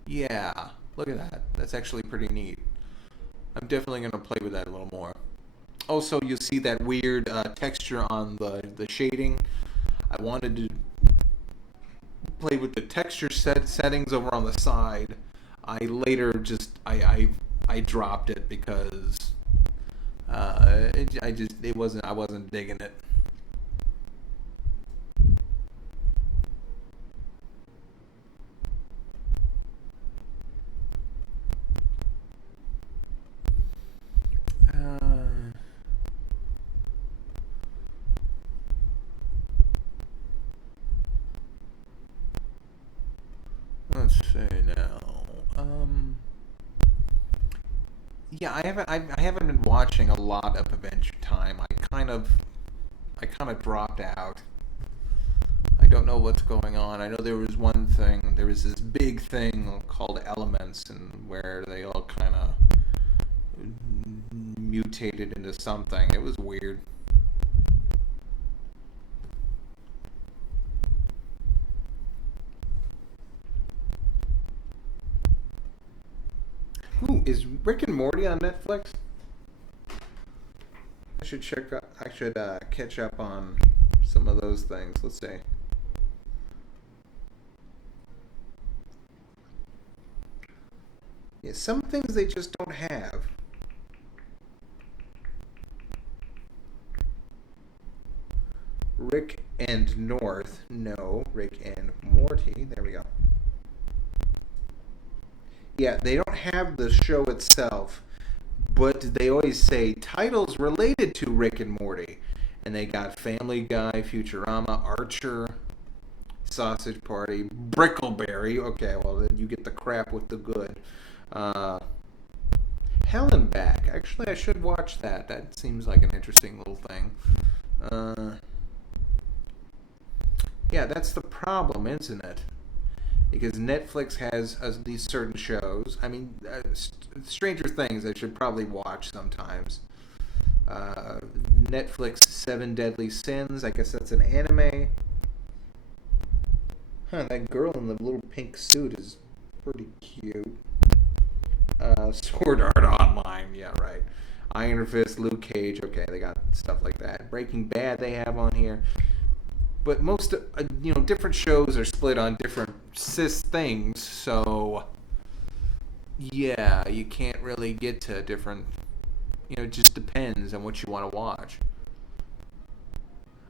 Yeah, look at that. That's actually pretty neat. I'm definitely going to play with that a little more. Also, you see that weird texture on the shading. I wanted to play with the texture settings over on the side. I later just I dropped it because I wasn't digging it. Let's see now. Yeah, I haven't been watching a lot of Adventure Time. I kind of dropped out. I don't know what's going on. I know there was this big thing called Elements, and where they all kind of mutated into something. It was weird. Ooh, is Rick and Morty on Netflix? I should catch up on some of those things. Let's see. Yeah, some things they just don't have. Rick and North. No, Rick and Morty. There we go. Yeah, they don't have the show itself, but they always say titles related to Rick and Morty. And they got Family Guy, Futurama, Archer, Sausage Party, Brickleberry. Okay, well, then you get the crap with the good. Uh, Hell and Back. Actually, I should watch that. That seems like an interesting little thing. Yeah, that's the problem, isn't it? Because Netflix has these certain shows. I mean, Stranger Things I should probably watch sometimes. Netflix Seven Deadly Sins. I guess that's an anime. Huh, that girl in the little pink suit is pretty cute. Sword Art Online. Yeah, right. Iron Fist, Luke Cage. Okay, they got stuff like that. Breaking Bad they have on here. But most, different shows are split on different things, so yeah, you can't really get to different, it just depends on what you want to watch.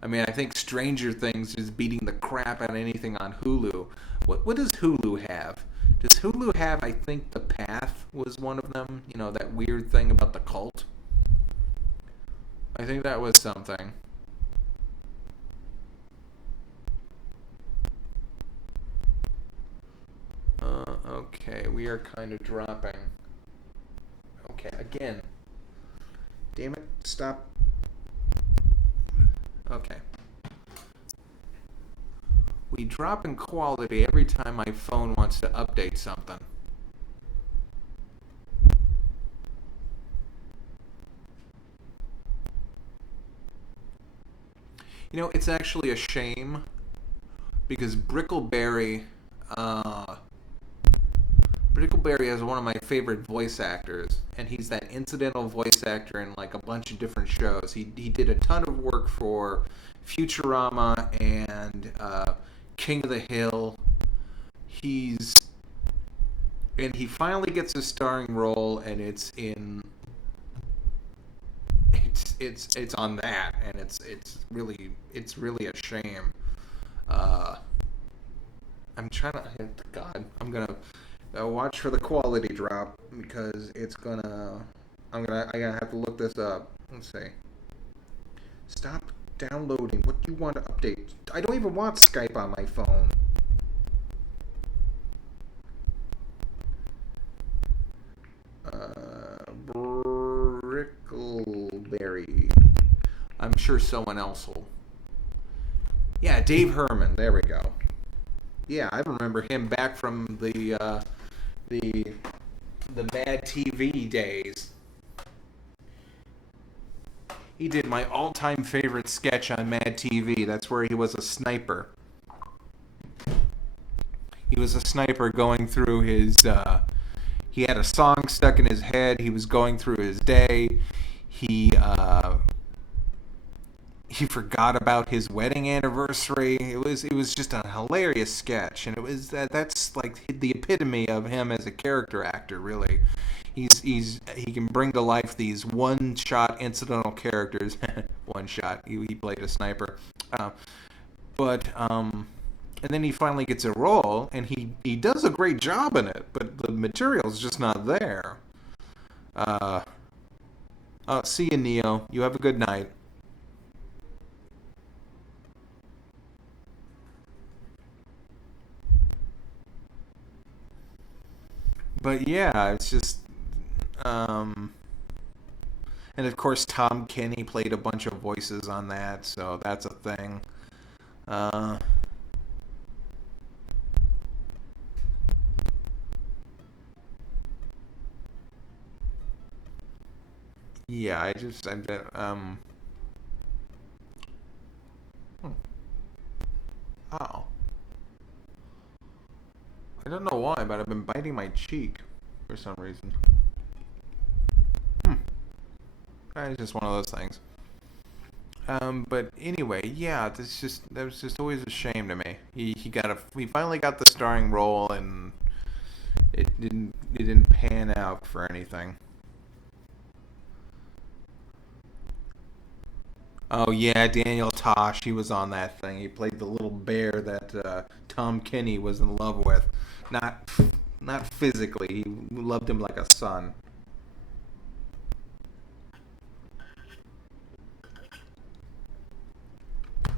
I mean, I think Stranger Things is beating the crap out of anything on Hulu. What does Hulu have? Does Hulu have, I think The Path was one of them, that weird thing about the cult? I think that was something. Okay, we are kind of dropping. Okay, again. Damn it, stop. Okay. We drop in quality every time my phone wants to update something. It's actually a shame because Brickleberry has one of my favorite voice actors, and he's that incidental voice actor in like a bunch of different shows. He did a ton of work for Futurama and King of the Hill. He finally gets a starring role, and it's on that, and it's really a shame. I'm trying to. God, I'm gonna watch for the quality drop because I'm gonna have to look this up. Let's see. Stop downloading. What do you want to update? I don't even want Skype on my phone. Brickleberry. I'm sure someone else will. Yeah, Dave Herman. There we go. Yeah, I remember him back from the Mad TV days. He did my all-time favorite sketch on Mad TV. That's where he was a sniper. He was a sniper going through his... he had a song stuck in his head. He was going through his day. He forgot about his wedding anniversary. It was just a hilarious sketch, and it was that's like the epitome of him as a character actor. Really, he can bring to life these one-shot incidental characters. One shot. He played a sniper, and then he finally gets a role, and he does a great job in it, but the material's just not there. See you, Neo. You have a good night. But yeah, it's just, and of course Tom Kenny played a bunch of voices on that, so that's a thing. Uh, yeah, hmm. Oh, I don't know why, but I've been biting my cheek for some reason. Hmm, it's just one of those things. But anyway, yeah, that was just always a shame to me. He finally got the starring role, and it didn't didn't pan out for anything. Oh yeah, Daniel Tosh. He was on that thing. He played the little bear that Tom Kenny was in love with. Not, not physically. He loved him like a son.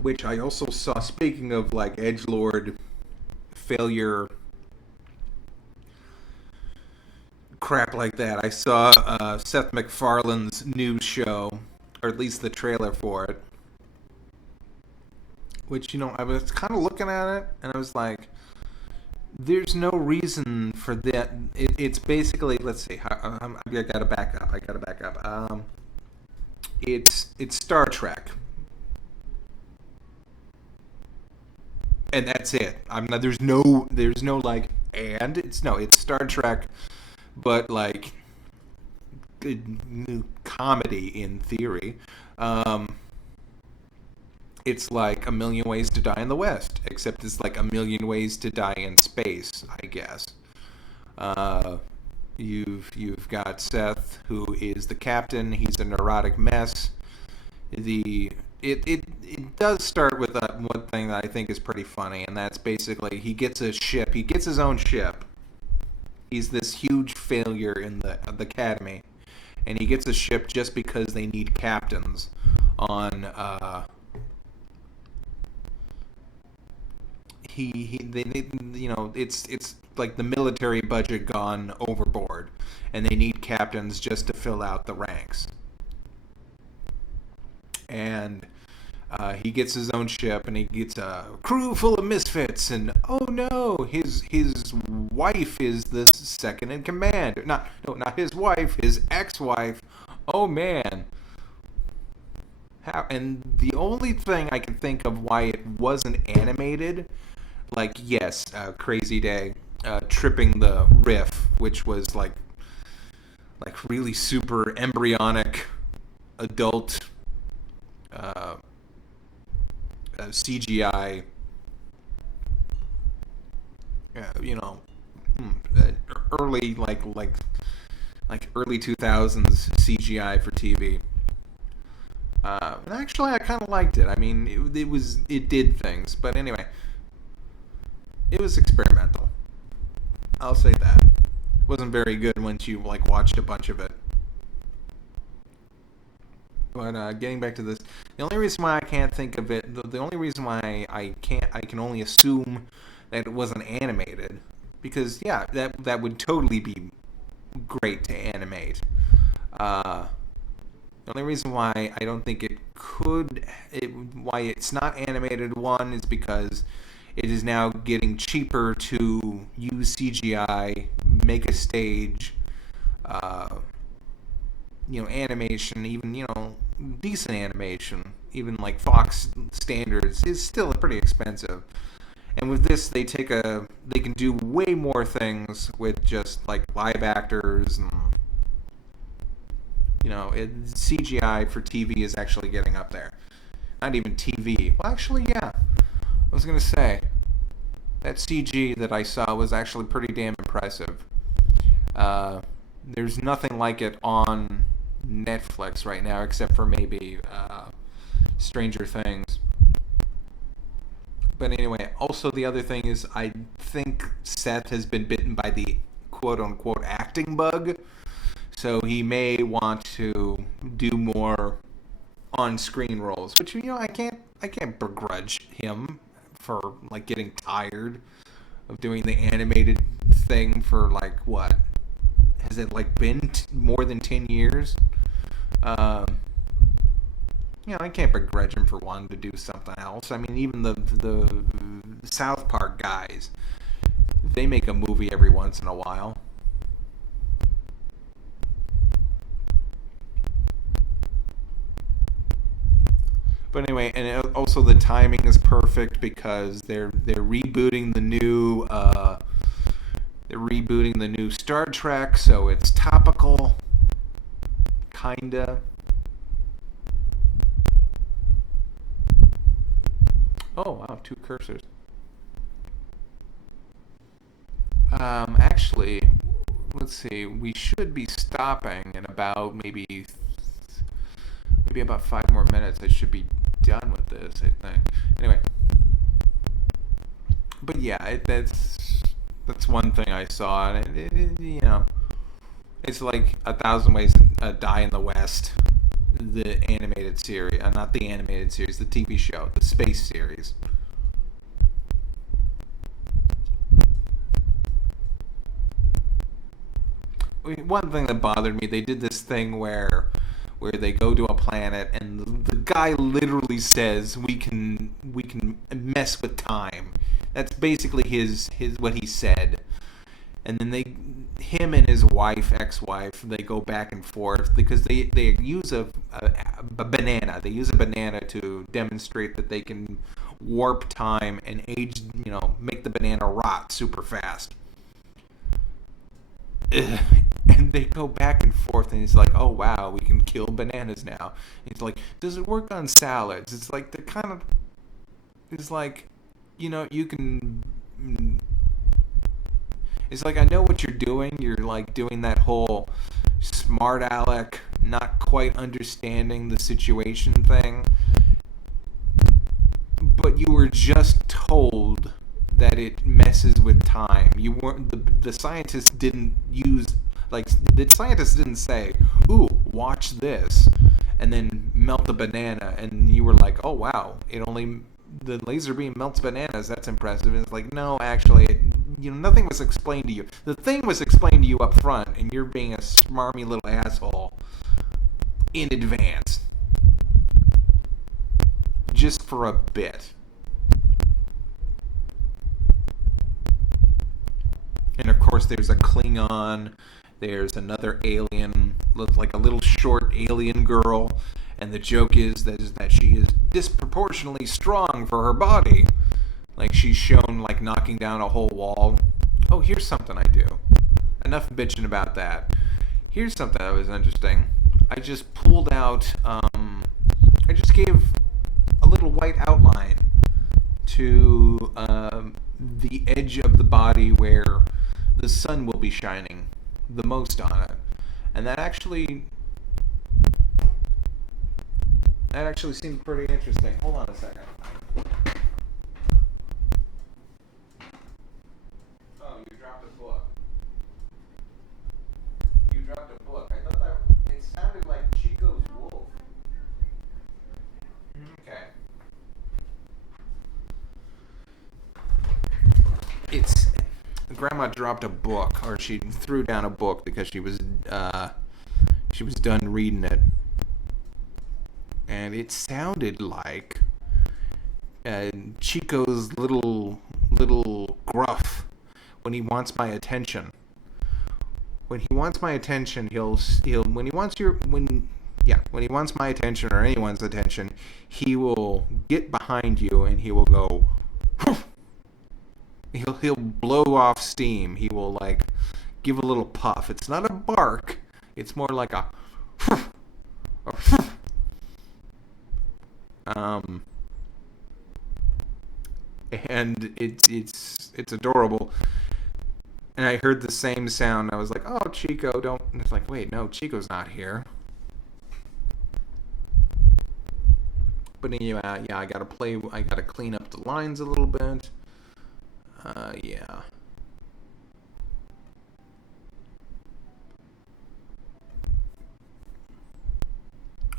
Which I also saw. Speaking of like edgelord failure crap like that, I saw Seth MacFarlane's new show, or at least the trailer for it. Which, I was kind of looking at it, and I was like, there's no reason for that. It's basically, let's see, I gotta back up. It's Star Trek, and that's it. I'm not. There's no like, and it's Star Trek, but like good new comedy in theory. It's like A Million Ways to Die in the West, except it's like A Million Ways to Die in Space, I guess. Uh, you've got Seth, who is the captain. He's a neurotic mess. It does start with one thing that I think is pretty funny, and that's basically he gets a ship. He gets his own ship. He's this huge failure in the academy, and he gets a ship just because they need captains on. It's like the military budget gone overboard, and they need captains just to fill out the ranks. And he gets his own ship, and he gets a crew full of misfits. And oh no, his wife is the second in command. Not his wife, his ex-wife. Oh man. And the only thing I can think of why it wasn't animated, like yes, Crazy Day, tripping the riff, which was like really super embryonic, adult CGI, early early 2000s CGI for TV. And actually, I kind of liked it. I mean, it did things, but anyway, it was experimental. I'll say that. It wasn't very good once you like watched a bunch of it. But getting back to this, the only reason why I can't think of it, the only reason why I can only assume that it wasn't animated, because yeah, that would totally be great to animate. The only reason why I don't think why it's not animated, one, is because it is now getting cheaper to use CGI, make a stage, animation, even, decent animation, even like Fox standards, is still pretty expensive. And with this, they can do way more things with just like live actors and CGI for TV is actually getting up there. Not even TV. Well, actually, yeah. I was gonna say that CG that I saw was actually pretty damn impressive. There's nothing like it on Netflix right now, except for maybe Stranger Things. But anyway, also the other thing is I think Seth has been bitten by the quote-unquote acting bug. So he may want to do more on-screen roles, which I can't begrudge him for like getting tired of doing the animated thing for like what has it like been more than 10 years? I can't begrudge him for wanting to do something else. I mean, even the South Park guys, they make a movie every once in a while. But anyway, and also the timing is perfect because they're rebooting the new Star Trek, so it's topical, kinda. Oh wow, two cursors. Actually, let's see. We should be stopping in about maybe about 5 more minutes. I should be done with this, I think. Anyway, but yeah, that's one thing I saw, and it's like A Thousand Ways to Die in the West, the animated series, not the animated series, the TV show, the space series. One thing that bothered me, they did this thing where they go to a planet and the guy literally says we can mess with time. That's basically his what he said. And then him and his ex-wife, they go back and forth because they use a banana. They use a banana to demonstrate that they can warp time and make the banana rot super fast. And they go back and forth, and he's like, "Oh wow, we can kill bananas now." He's like, "Does it work on salads?" It's like the kind of, it's like, you can. It's like, I know what you're doing. You're like doing that whole smart aleck, not quite understanding the situation thing. But you were just told that it messes with time. You weren't the scientists didn't use the scientists didn't say, "Ooh, watch this," and then melt the banana, and you were like, "Oh wow, the laser beam melts bananas. That's impressive." And it's like, no, actually, nothing was explained to you. The thing was explained to you up front, and you're being a smarmy little asshole in advance, just for a bit. And of course, there's a Klingon. There's another alien, like a little short alien girl, and the joke is that she is disproportionately strong for her body. Like, she's shown like knocking down a whole wall. Oh, here's something I do. Enough bitching about that. Here's something that was interesting. I just pulled out. I just gave a little white outline to the edge of the body where the sun will be shining the most on it, and that actually seemed pretty interesting. Hold on a second. Oh, you dropped a book. You dropped a book. I thought that it sounded like Chico's Wolf. Okay. Grandma dropped a book, or she threw down a book because she was done reading it, and it sounded like Chico's little gruff when he wants my attention. When he wants my attention, when he wants my attention or anyone's attention, he will get behind you and he will go. He'll blow off steam. He will like give a little puff. It's not a bark. It's more like a and it's adorable. And I heard the same sound. I was like, "Oh, Chico, don't." And it's like, wait, no, Chico's not here. But anyway, yeah, I gotta clean up the lines a little bit. Yeah.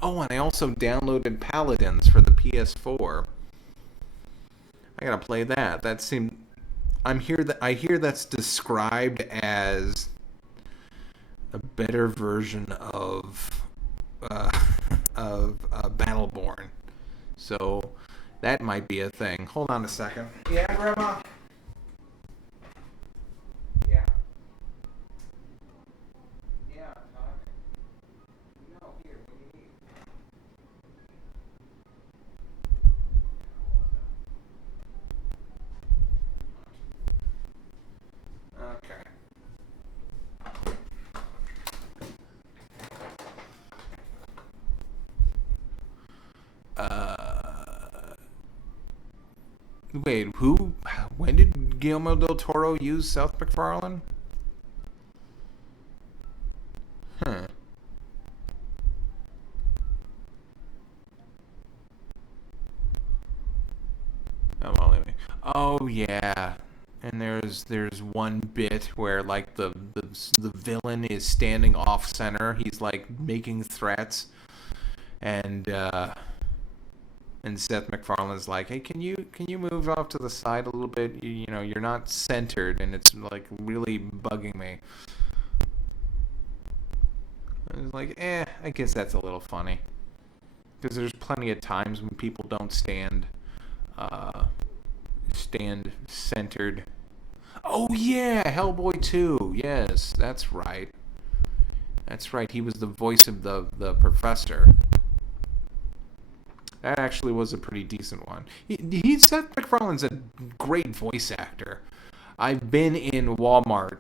Oh, and I also downloaded Paladins for the PS4. I gotta play that. I hear that's described as a better version of Battleborn. So that might be a thing. Hold on a second. Yeah, Grandma. Yeah. Yeah. No, here. What do you need? Okay. Wait, who? When did Guillermo del Toro use Seth MacFarlane? Oh, well, let me. Oh yeah, and there's one bit where like the villain is standing off center. He's like making threats, and Seth MacFarlane's like, hey, can you move off to the side a little bit? You know, you're not centered, and it's like really bugging me. I was like, I guess that's a little funny because there's plenty of times when people don't uh, stand centered. Oh yeah, Hellboy 2. Yes, that's right. That's right. He was the voice of the professor. That actually was a pretty decent one. Seth MacFarlane's a great voice actor. I've been in Walmart.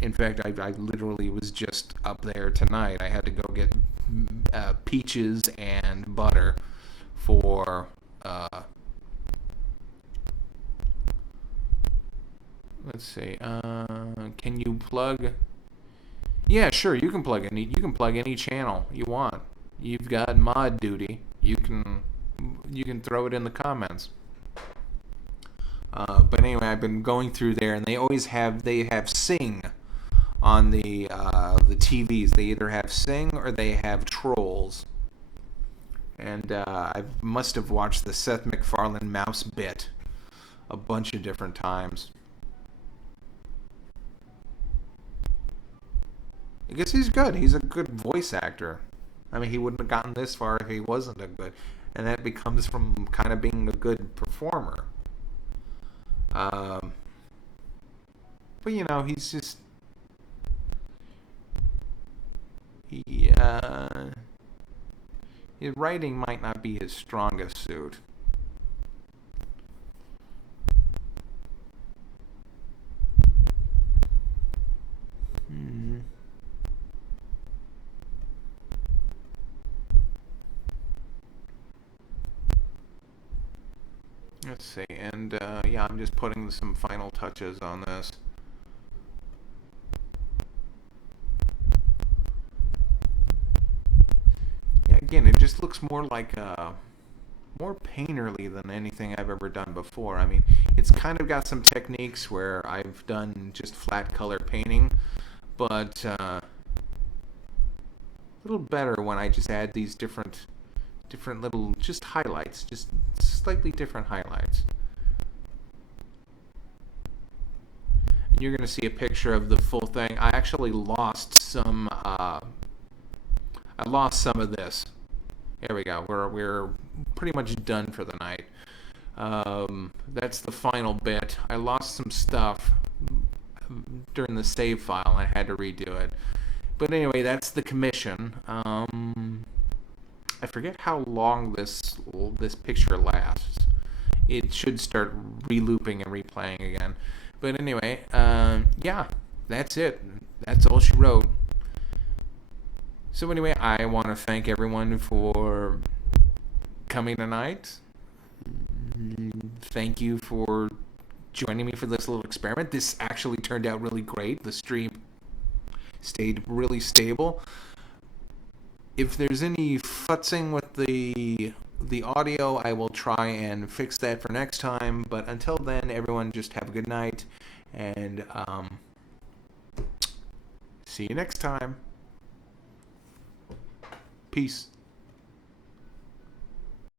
In fact, I literally was just up there tonight. I had to go get peaches and butter for let's see. Can you plug? Yeah, sure. You can plug any channel you want. You've got mod duty. You can throw it in the comments. But anyway, I've been going through there, and they have Sing on the TVs. They either have Sing or they have Trolls. And I must have watched the Seth MacFarlane mouse bit a bunch of different times. I guess he's good. He's a good voice actor. I mean, he wouldn't have gotten this far if he wasn't a good. And that becomes from kind of being a good performer. Um, but you know, he's just he his writing might not be his strongest suit. Hmm. Let's see, and yeah, I'm just putting some final touches on this. Yeah, again, it just looks more like more painterly than anything I've ever done before. I mean, it's kind of got some techniques where I've done just flat color painting, but a little better when I just add these different little just highlights, just slightly different highlights. You're going to see a picture of the full thing. I actually lost some. I lost some of this. There we go. We're pretty much done for the night. That's the final bit. I lost some stuff during the save file. I had to redo it. But anyway, that's the commission. I forget how long this picture lasts. It should start re-looping and replaying again. But anyway, yeah, that's it. That's all she wrote. So anyway, I want to thank everyone for coming tonight. Thank you for joining me for this little experiment. This actually turned out really great. The stream stayed really stable. If there's any futzing with the audio, I will try and fix that for next time. But until then, everyone just have a good night, and see you next time. Peace.